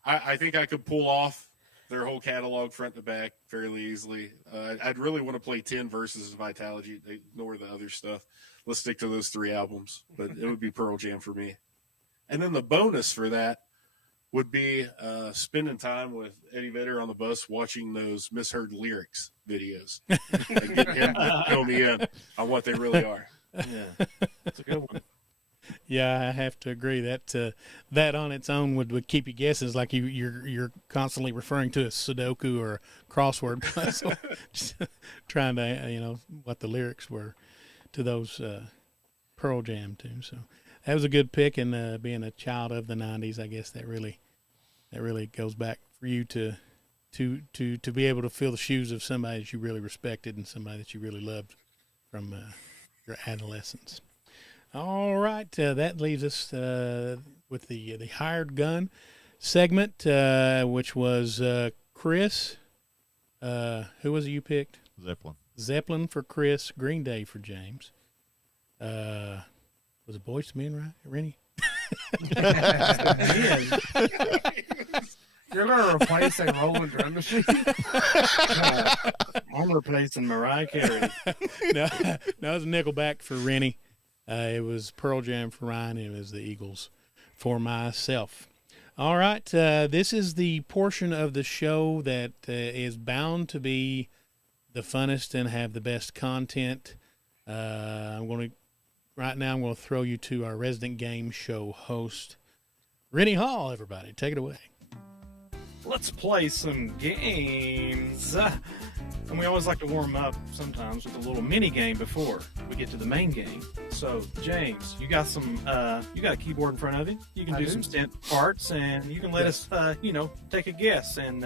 I think I could pull off their whole catalog front to back fairly easily. I'd really want to play 10 verses of Vitalogy. Ignore the other stuff. Let's stick to those 3 albums. But it would be Pearl Jam for me. And then the bonus for that would be spending time with Eddie Vedder on the bus watching those misheard lyrics videos and getting him to fill me in on what they really are. Yeah, that's a good one. Yeah, I have to agree that that on its own would keep you guessing. It's like you're constantly referring to a Sudoku or a crossword puzzle, just trying to what the lyrics were to those Pearl Jam tunes. So that was a good pick, and being a child of the '90s, I guess that really goes back for you to be able to fill the shoes of somebody that you really respected and somebody that you really loved from your adolescence. All right, that leaves us with the hired gun segment, which was Chris. Who was it you picked? Zeppelin. Zeppelin for Chris, Green Day for James. Was it Boyz II Men, right, Rennie? You're going to replace a rolling drum machine? I'm replacing Mariah Carey. No, it was Nickelback for Rennie. It was Pearl Jam for Ryan. It was the Eagles for myself. All right, this is the portion of the show that is bound to be the funnest and have the best content. I'm going to throw you to our resident game show host, Rennie Hall. Everybody, take it away. Let's play some games. And we always like to warm up sometimes with a little mini game before we get to the main game. So, James, you got a keyboard in front of you. You can do some stint parts, and you can let us, take a guess and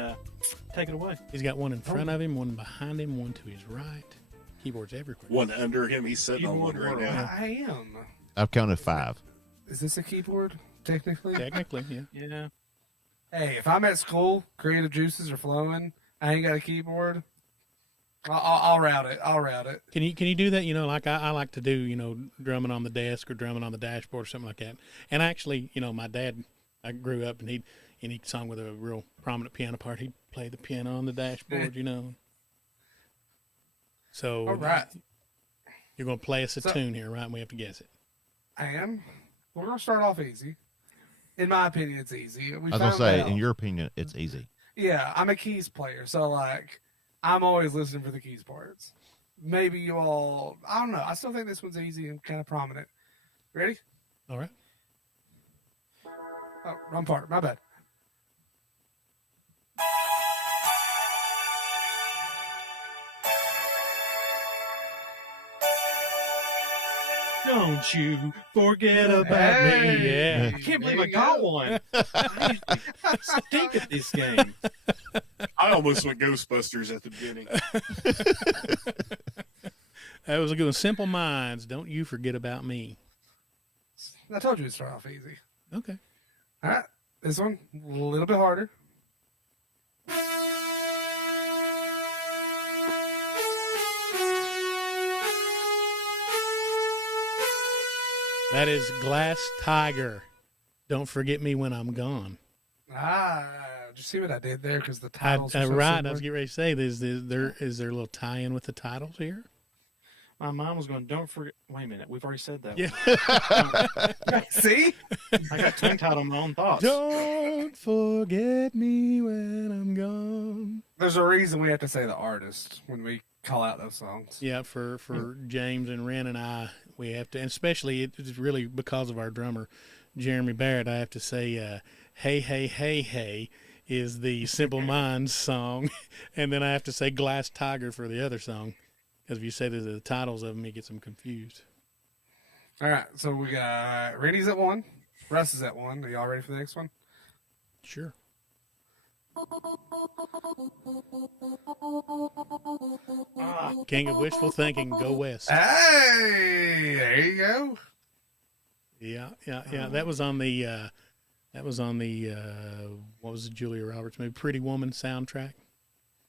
take it away. He's got one in front of him, one behind him, one to his right. Keyboards everywhere. One under him. He's sitting on one right now. I am. I've counted 5. Is this a keyboard, technically? Technically, yeah. Yeah. Hey, if I'm at school, creative juices are flowing, I ain't got a keyboard, I'll route it. Can you do that? Like I like to do, drumming on the desk or drumming on the dashboard or something like that. And actually, my dad, I grew up and he sung with a real prominent piano part. He'd play the piano on the dashboard, So All right. You're going to play us a tune here, right? And we have to guess it. I am. We're going to start off easy. In my opinion, it's easy. I was going to say, in your opinion, it's easy. Yeah, I'm a keys player, so I'm always listening for the keys parts. Maybe you all, I don't know. I still think this one's easy and kind of prominent. Ready? All right. Oh, wrong part. My bad. Don't you forget about me. Yeah. I can't believe I got one. I stink at this game. I almost went Ghostbusters at the beginning. That was a good one. Simple Minds, Don't You Forget About Me. I told you to start off easy. Okay. All right. This one, a little bit harder. That is Glass Tiger. Don't Forget Me When I'm Gone. Did you see what I did there? Because the titles are so right. similar. I was getting ready to say, is there a little tie-in with the titles here? My mom was going, don't forget. Wait a minute. We've already said that. Yeah. See? I got tongue-tied on my own thoughts. Don't forget me when I'm gone. There's a reason we have to say the artist when we call out those songs. Yeah, for James and Ren and I, We have to, and especially it's really because of our drummer, Jeremy Barrett. I have to say, "Hey, hey, hey, hey" is the Simple Minds song, and then I have to say "Glass Tiger" for the other song, because if you say the titles of them, it gets them confused. All right, so we got Randy's at 1, Russ is at 1. Are y'all ready for the next one? Sure. King of Wishful Thinking, Go West. Hey, there you go. Yeah. That was on the what was the Julia Roberts movie, Pretty Woman soundtrack.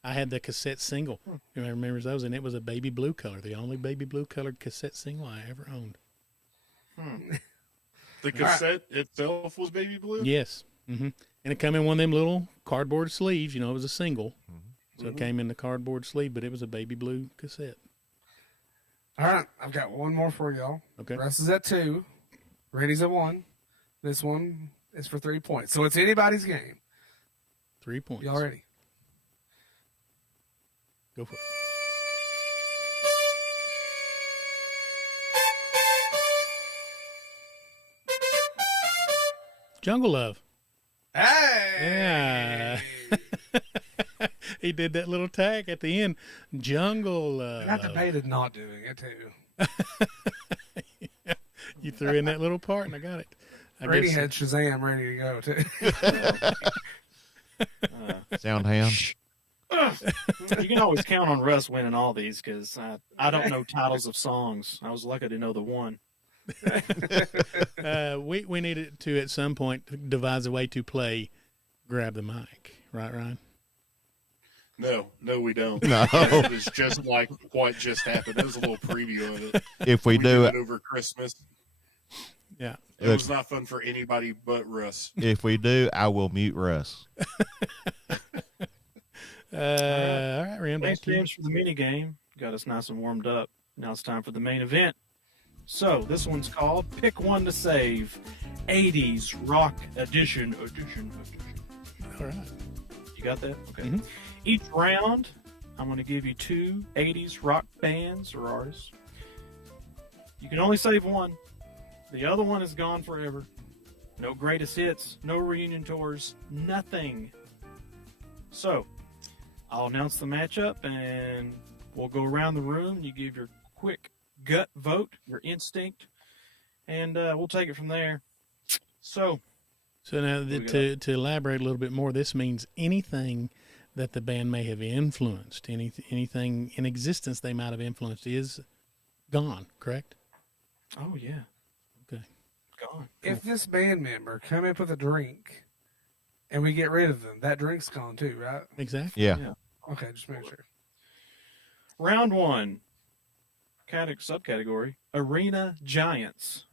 I had the cassette single. Everybody remembers those, and it was a baby blue color, the only baby blue colored cassette single I ever owned. The cassette itself was baby blue? Yes. And it came in one of them little cardboard sleeves. It was a single. So it came in the cardboard sleeve, but it was a baby blue cassette. All right, I've got one more for y'all. Okay. Russ is at 2, Randy's at 1. This one is for 3 points, so it's anybody's game. 3 points. Y'all ready? Go for it. Jungle Love. Hey! Yeah. He did that little tag at the end. Jungle Love. I debated not doing it, too. You threw in that little part, and I got it. Randy had Shazam ready to go, too. Soundhand. You can always count on Russ winning all these because I don't know titles of songs. I was lucky to know the one. We needed to at some point devise a way to play Grab the Mic, right, Ryan? No, we don't. No. It was just like what just happened. It was a little preview of it. If we do did it, over Christmas. Yeah. It was not fun for anybody but Russ. if we do, I will mute Russ. All right, Ram, back Thanks, to you. James, for the mini game. Got us nice and warmed up. Now it's time for the main event. So this one's called Pick One to Save, 80s Rock Edition. All right. You got that? Okay. Mhm. Each round, I'm going to give you 2 80s rock bands or artists. You can only save one. The other one is gone forever. No greatest hits, no reunion tours, nothing. So, I'll announce the matchup and we'll go around the room. You give your quick gut vote, your instinct, and we'll take it from there. So now, we to elaborate a little bit more, this means anything that the band may have influenced, anything in existence they might have influenced is gone, correct? Oh, yeah. Okay. Gone. If this band member come up with a drink and we get rid of them, that drink's gone too, right? Exactly. Yeah. Okay, just make sure. Round 1. Subcategory, Arena Giants.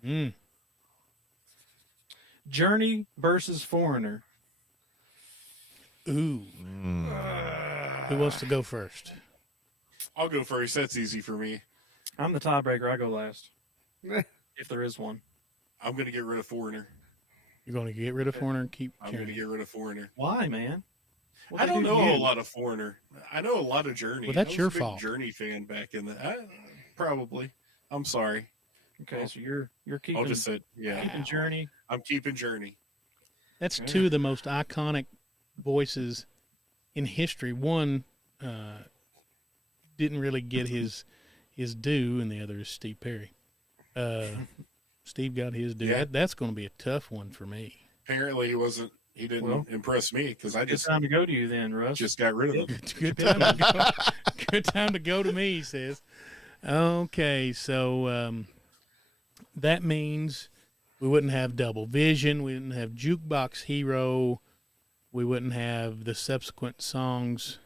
Journey versus Foreigner. Ooh. Who wants to go first? I'll go first. That's easy for me. I'm the tiebreaker. I go last. If there is one. I'm going to get rid of Foreigner. You're going to get rid of Foreigner and keep I'm going to Journey. get rid of Foreigner. Why, man? I don't know a lot of Foreigner. I know a lot of Journey. Well, that's I was your a big fault. Journey fan back in the probably. I'm sorry. Okay, so you're keeping, I'll just say keeping Journey. I'm keeping Journey. That's two of the most iconic voices in history. One didn't really get his due, and the other is Steve Perry. Steve got his due. Yeah. That's going to be a tough one for me. Apparently, he didn't impress me because I Good just time to go to you then, Russ. got rid of him. Good time to go. Good time to go to me, he says. Okay, so that means we wouldn't have Double Vision. We wouldn't have Jukebox Hero. We wouldn't have the subsequent songs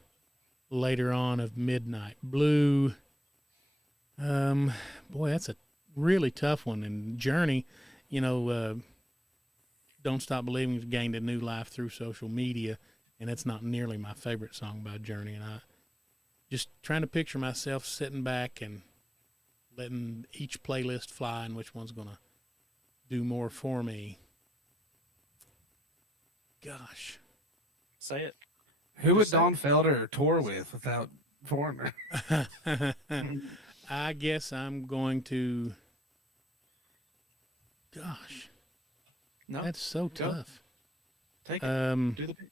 later on of Midnight Blue. Boy, that's a really tough one. And Journey, Don't Stop Believing has gained a new life through social media, and that's not nearly my favorite song by Journey. And I just trying to picture myself sitting back and letting each playlist fly and which one's going to do more for me. Gosh. Say it. Who would Don Felder tour with without Foreigner? I guess I'm going to Gosh, No, that's so Go. tough. take it. Do the pick.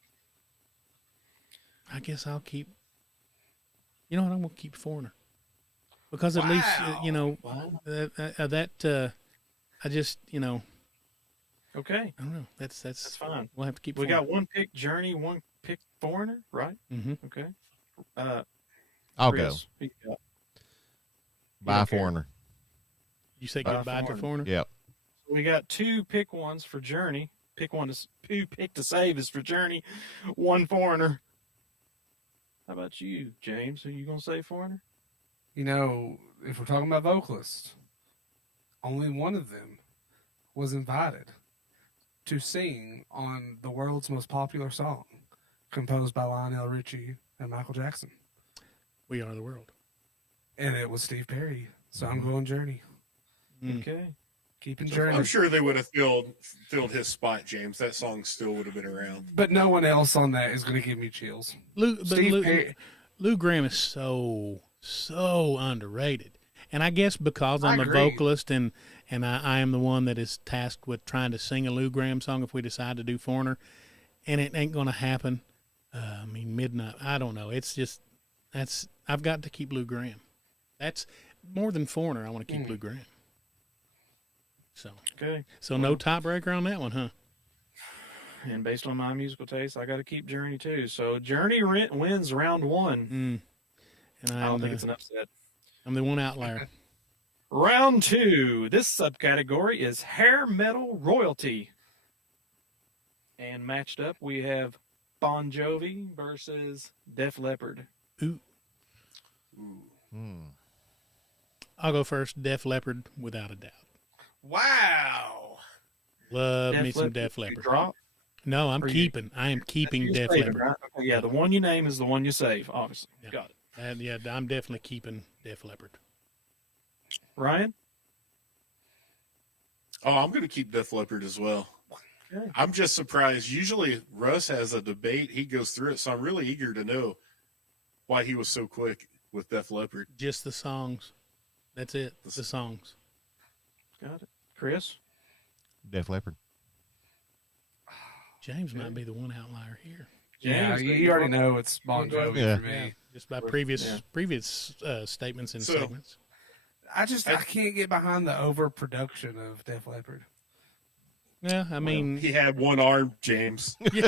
I guess I'll keep. You know what? I'm gonna keep Foreigner because at least Wow. I just Okay, I don't know. That's fine. We'll have to keep. We Foreigner. got one pick Journey, one pick Foreigner, right? Mm-hmm. Okay. I'll Chris, who you got? go. Bye, don't care. Foreigner. You say Bye, goodbye to Foreigner. Foreigner. Yep. We got two pick ones for Journey. Two pick to save is for Journey. One Foreigner. How about you, James? Who you gonna say Foreigner? You know, if we're talking about vocalists, only one of them was invited to sing on the world's most popular song, composed by Lionel Richie and Michael Jackson. We Are the World. And it was Steve Perry. So I'm going Journey. Mm. Okay. Keeping Journey. I'm sure they would have filled his spot, James. That song still would have been around. But no one else on that is going to give me chills. Lou Perry. Lou Graham is so underrated, and I guess because I'm I a agree. vocalist and I am the one that is tasked with trying to sing a Lou Graham song if we decide to do Foreigner, and it ain't going to happen. I mean, Midnight. I don't know. It's just I've got to keep Lou Graham. That's more than Foreigner. I want to keep Lou Graham. Okay. So no tiebreaker on that one, huh? And based on my musical taste, I got to keep Journey too. So Journey wins round one. And I don't think it's an upset. I'm the one outlier. Round two. This subcategory is hair metal royalty. And matched up, we have Bon Jovi versus Def Leppard. Ooh. I'll go first. Def Leppard, without a doubt. Wow. Love me some Leppard, Def you Leppard. drop? No, I'm Or you- keeping. I am keeping You're Def saving, Leppard. right? Okay, yeah, the one you name is the one you save, obviously. Yeah. Got it. And yeah, I'm definitely keeping Def Leppard. Ryan? Oh, I'm going to keep Def Leppard as well. Okay. I'm just surprised. Usually Russ has a debate. He goes through it. So I'm really eager to know why he was so quick with Def Leppard. Just the songs. That's it. The songs. Got it. Chris? Def Leppard. James might be the one outlier here. Yeah, James, you already know it's Bon Jovi Yeah. for me. Just by previous statements and So- segments. I can't get behind the overproduction of Def Leppard. Yeah, I mean, He had one arm, James. He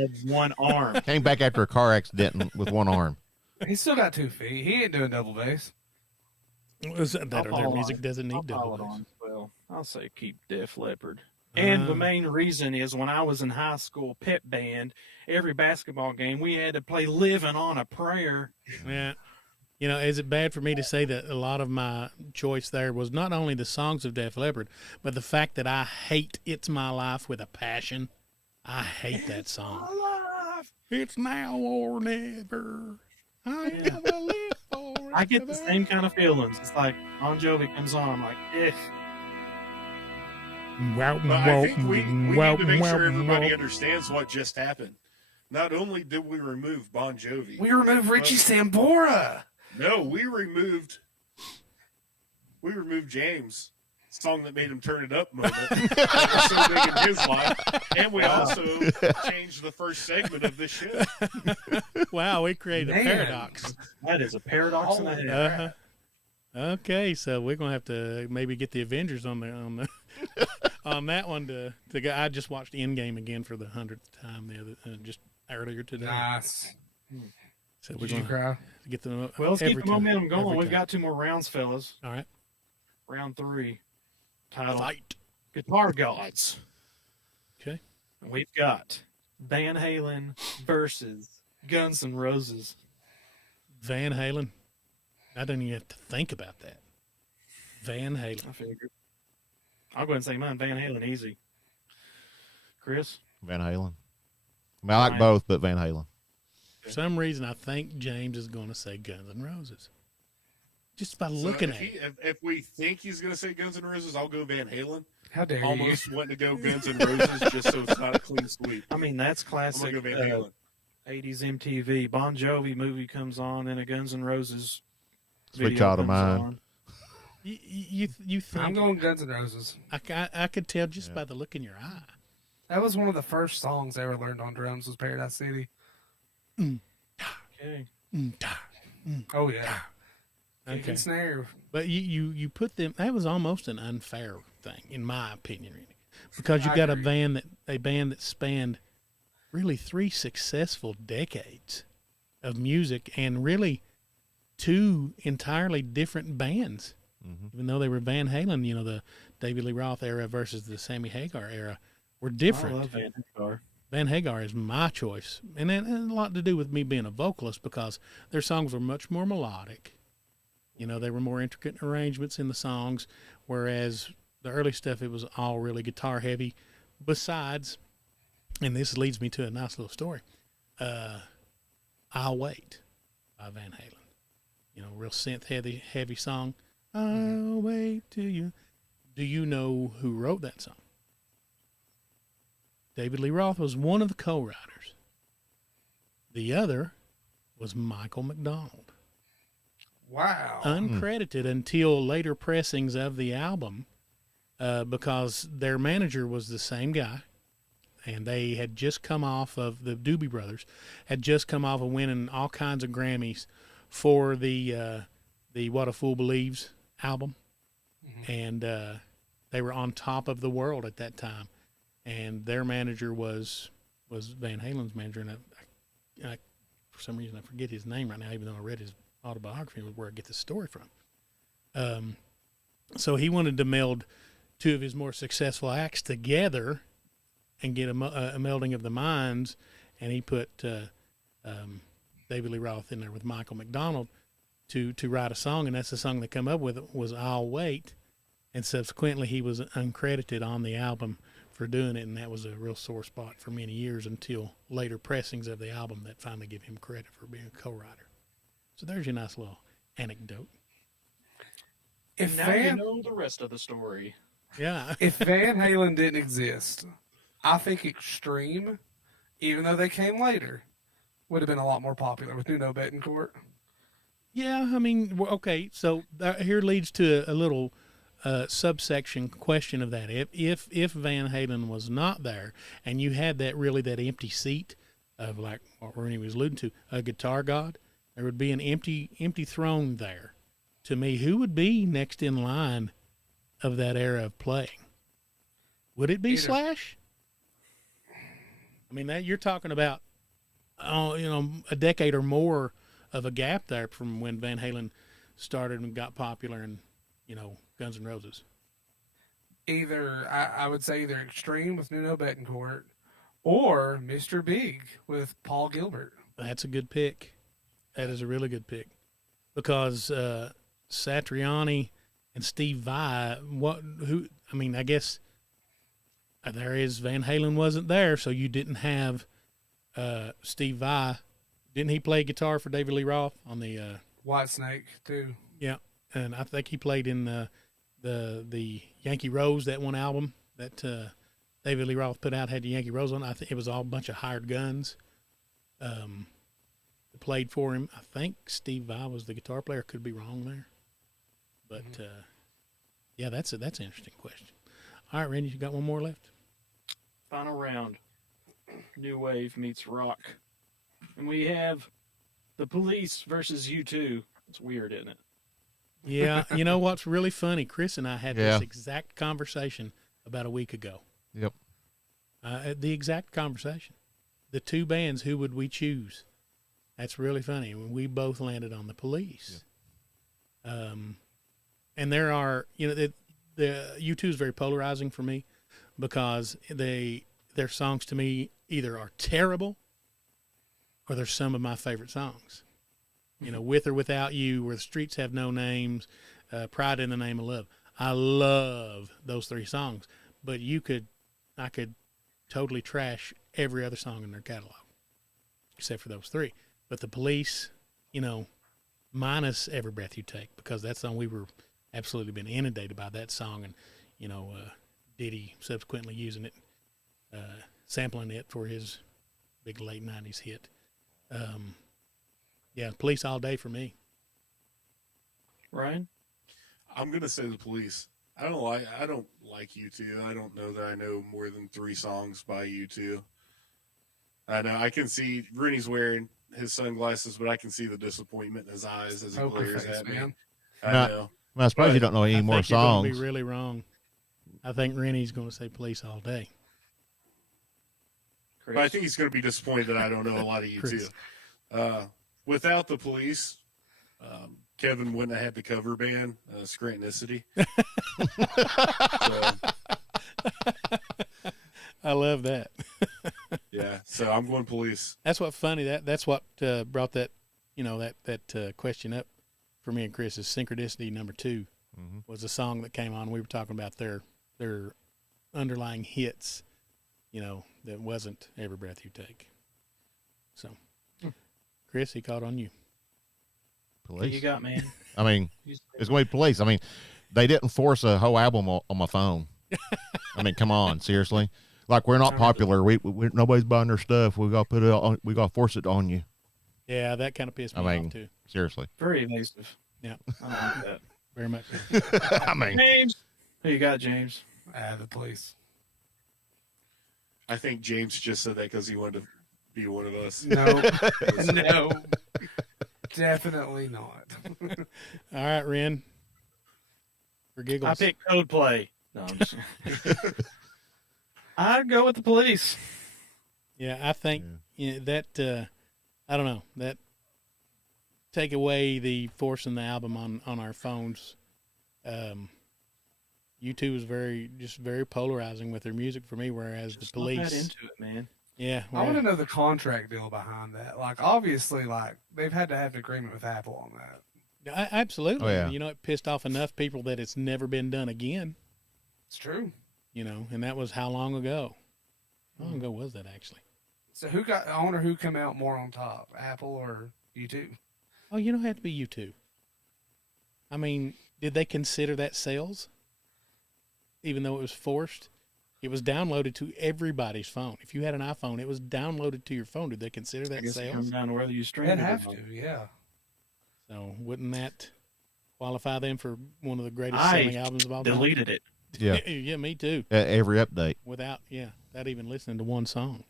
had one arm. Came back after a car accident with one arm. He's still got 2 feet. He ain't doing double bass. was that or their I'll music follow doesn't I'll need double follow it bass. on. Well, I'll say keep Def Leppard. And the main reason is when I was in high school pep band, every basketball game we had to play "Living on a Prayer." Yeah. You know, is it bad for me to say that a lot of my choice there was not only the songs of Def Leppard, but the fact that I hate "It's My Life" with a passion? I hate that song. It's now or never. I never live forever. I get the same kind of feelings. It's like Bon Jovi comes on, I'm like, Wow, But I think we need wow, to make wow, sure everybody wow. understands what just happened. Not only did we remove Bon Jovi, We removed Richie Sambora. no, we removed James' song that made him turn it up moment. That was so big in his life. And we also changed the first segment of this show. Wow, we created a Man. paradox. that is a paradox in the head. Uh-huh. Okay, so we're gonna have to maybe get the Avengers on the on that one to go. I just watched Endgame again for the 100th time just earlier today. Nice. So we're Did you gonna cry? get the Well, let's keep every the time, momentum going. every We've time. got 2 more rounds, fellas. All right. Round 3, title Fight. Guitar Gods. Okay. And we've got Van Halen versus Guns N' Roses. Van Halen. I don't even have to think about that. Van Halen. I figured. I'll go ahead and say mine. Van Halen, easy. Chris? Van Halen. I mean, I like Ryan. both, but Van Halen. For some reason, I think James is going to say Guns N' Roses. Just by So looking if at it. if we think he's going to say Guns N' Roses, I'll go Van Halen. How dare you? Almost went to go Guns N' Roses just so it's not a clean sweep. I mean, that's I'm classic going to go Van Halen. 80s MTV. Bon Jovi movie comes on, and a Guns N' Roses Sweet video Child of comes Mine. on. You think? I'm going Guns N' Roses. I could tell just by the look in your eye. That was one of the first songs I ever learned on drums. Was Paradise City. Okay. Oh yeah. Okay. Kick and snare. But you put them. That was almost an unfair thing, in my opinion, really, because you I got agree. a band that spanned really 3 successful decades of music, and really 2 entirely different bands. Even though they were Van Halen, you know, the David Lee Roth era versus the Sammy Hagar era were different. I love Van Hagar. Van Hagar is my choice, and it had a lot to do with me being a vocalist, because their songs were much more melodic. You know, there were more intricate arrangements in the songs, whereas the early stuff, it was all really guitar heavy. Besides, and this leads me to a nice little story, I'll Wait by Van Halen. You know, real synth heavy song. I'll wait till you. Do you know who wrote that song? David Lee Roth was one of the co-writers. The other was Michael McDonald. Wow. Uncredited until later pressings of the album, because their manager was the same guy, and they had just come off of, the Doobie Brothers had just come off of winning all kinds of Grammys for the What a Fool Believes album, and they were on top of the world at that time. And their manager was Van Halen's manager, and I for some reason I forget his name right now, even though I read his autobiography, where I get the story from. So he wanted to meld 2 of his more successful acts together and get a melding of the minds, and he put David Lee Roth in there with Michael McDonald to write a song, and that's the song they come up with was I'll Wait, and subsequently he was uncredited on the album for doing it, and that was a real sore spot for many years until later pressings of the album that finally give him credit for being a co-writer. So there's your nice little anecdote. If Now you know the rest of the story. Yeah. if Van Halen didn't exist, I think Extreme, even though they came later, would have been a lot more popular with Nuno Betancourt. Yeah, I mean, okay, so here leads to a little subsection question of that. If Van Halen was not there, and you had that empty seat of, like what Rooney was alluding to, a guitar god, there would be an empty throne there. To me, who would be next in line of that era of playing? Would it be Either. Slash? I mean, that you're talking about, a decade or more of a gap there from when Van Halen started and got popular, and Guns N' Roses. I would say either Extreme with Nuno Betancourt or Mr. Big with Paul Gilbert. That's a good pick. That is a really good pick, because Satriani and Steve Vai. I guess there is Van Halen wasn't there, so you didn't have Steve Vai. Didn't he play guitar for David Lee Roth on the White Snake too? Yeah, and I think he played in the Yankee Rose, that one album that David Lee Roth put out had the Yankee Rose on. I think it was all a bunch of hired guns. Played for him. I think Steve Vai was the guitar player. Could be wrong there, but yeah, that's an interesting question. All right, Randy, you got one more left? Final round. New wave meets rock, and we have the Police versus U2. It's weird, isn't it? Yeah, you know what's really funny? Chris and I had this exact conversation about a week ago. Yep. The exact conversation. The 2 bands, who would we choose? That's really funny. We both landed on the Police. Yep. And there are, the U2 is very polarizing for me, because their songs to me either are terrible or they're some of my favorite songs. With or Without You, Where the Streets Have No Names, Pride in the Name of Love. I love those 3 songs, but I could totally trash every other song in their catalog, except for those 3. But the Police, minus Every Breath You Take, because that song, we were absolutely been inundated by that song, and, Diddy subsequently using it, sampling it for his big late 90s hit. Yeah, Police all day for me. Ryan? I'm gonna say the Police. I don't like U2. I don't know that I know more than 3 songs by U2. I know I can see Rennie's wearing his sunglasses, but I can see the disappointment in his eyes as he Poker glares face, at me. man. I No. know. Well, I suppose But you don't know any I more think you're going to songs. be really wrong. I think Rennie's going to say Police all day. But I think he's going to be disappointed that I don't know a lot of U2. Chris. Without the Police, Kevin wouldn't have had the cover band, Scrantonicity. I love that. Yeah, so I'm going Police. That's what funny. That's what brought that, that question up for me and Chris is Synchronicity number 2 was a song that came on. We were talking about their underlying hits, that wasn't Every Breath You Take. So, Chris, he called on you. Police. You got, man. I mean, it's going to be Police. I mean, they didn't force a whole album on my phone. I mean, come on, seriously. Like, we're not popular. We nobody's buying their stuff. We got to put it on. We got to force it on you. Yeah, that kind of pissed me off too. Seriously. Very evasive. Yeah, I don't like that. very much. I mean, James. Who you got, James? The Police. I think James just said that because he wanted to be one of us. No, no, definitely not. All right, Ren. For giggles. I picked Coldplay. No, I'm just... I'd go with the Police. Yeah, I think that I don't know, that take away the forcing the album on our phones. U2 is very polarizing with their music for me, whereas the Police. Not that into it, man. Yeah, I want to know the contract deal behind that. Like, obviously, like they've had to have an agreement with Apple on that. Absolutely. Oh, yeah. It pissed off enough people that it's never been done again. It's true. And that was how long ago? How long ago was that actually? So I wonder who come out more on top, Apple or U2? Oh, you don't have to be U2. I mean, did they consider that sales? Even though it was forced, it was downloaded to everybody's phone. If you had an iPhone, it was downloaded to your phone. Did they consider that I guess it sales? comes down to whether you stream They'd it or have not. to, yeah. So wouldn't that qualify them for one of the greatest selling albums of all time? Deleted it. yeah, Yeah, me too. every update. Without even listening to one song.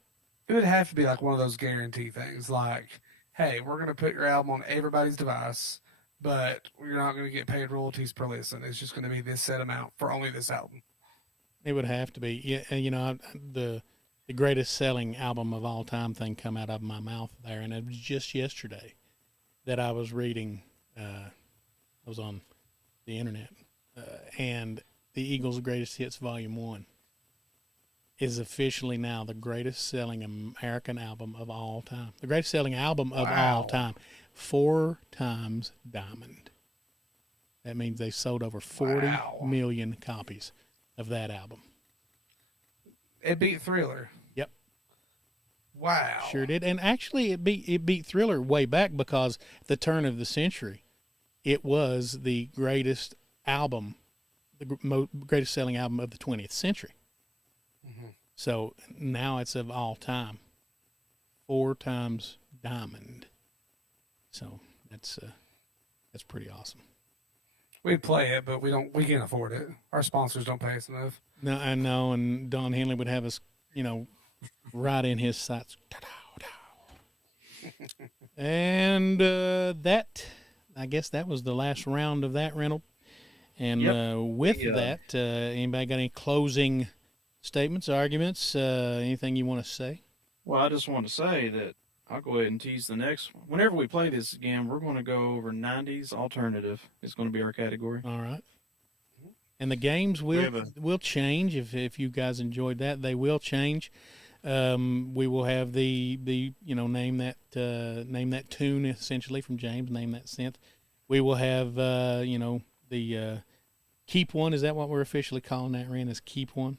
It would have to be like one of those guarantee things, like, hey, we're going to put your album on everybody's device, but you're not going to get paid royalties per listen. It's just going to be this set amount for only this album. It would have to be. Yeah, the greatest selling album of all time thing come out of my mouth there, and it was just yesterday that I was reading. I was on the internet, and the Eagles' Greatest Hits Volume 1 is officially now the greatest selling American album of all time. The greatest selling album of all time. 4 times diamond. That means they sold over 40 million copies of that album. It beat Thriller. Yep. Wow. Sure did. And actually it beat Thriller way back because at the turn of the century, it was the greatest album, the greatest selling album of the 20th century. Mm-hmm. So now it's of all time. 4 times diamond. So that's pretty awesome. We'd play it, but we can't afford it. Our sponsors don't pay us enough. No, I know, and Don Henley would have us, right in his sights. And I guess that was the last round of that rental. And with that, anybody got any closing statements, arguments, anything you want to say? Well, I just want to say that I'll go ahead and tease the next one. Whenever we play this again, we're going to go over 90s alternative. It's going to be our category. All right. And the games will change if you guys enjoyed that. They will change. We will have the name that tune essentially from James, name that synth. We will have the keep one. Is that what we're officially calling that, Ren? Is keep one?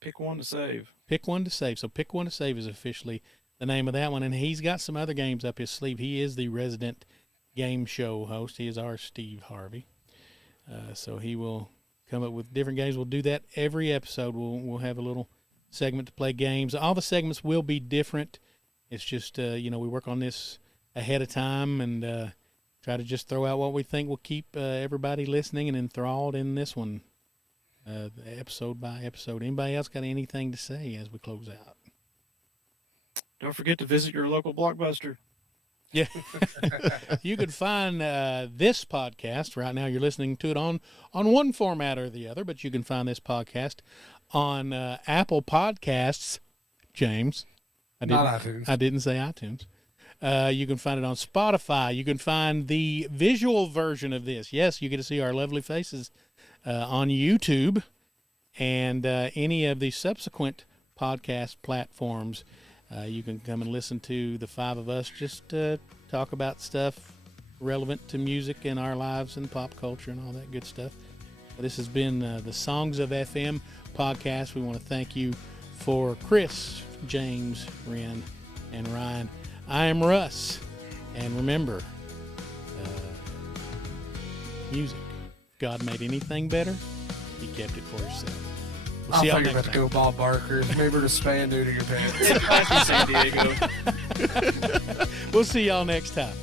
Pick one to save. Pick one to save. So pick one to save is officially the name of that one. And he's got some other games up his sleeve. He is the resident game show host. He is our Steve Harvey. So he will come up with different games. We'll do that every episode. We'll have a little segment to play games. All the segments will be different. It's just, we work on this ahead of time and try to just throw out what we think will keep everybody listening and enthralled in this one, episode by episode. Anybody else got anything to say as we close out? Don't forget to visit your local Blockbuster. Yeah. You could find this podcast right now. You're listening to it on one format or the other, but you can find this podcast on Apple Podcasts, James. Not iTunes. I didn't say iTunes. You can find it on Spotify. You can find the visual version of this. Yes, you get to see our lovely faces on YouTube and any of the subsequent podcast platforms. You can come and listen to the five of us just talk about stuff relevant to music in our lives and pop culture and all that good stuff. This has been the Songs of FM podcast. We want to thank you for Chris, James, Ren, and Ryan. I am Russ, and remember, music. If God made anything better, he kept it for himself. We'll I see y'all thought you were next about to go Bob Barker. Remember to span due to your pants. Happy San Diego. time. We'll see y'all next time.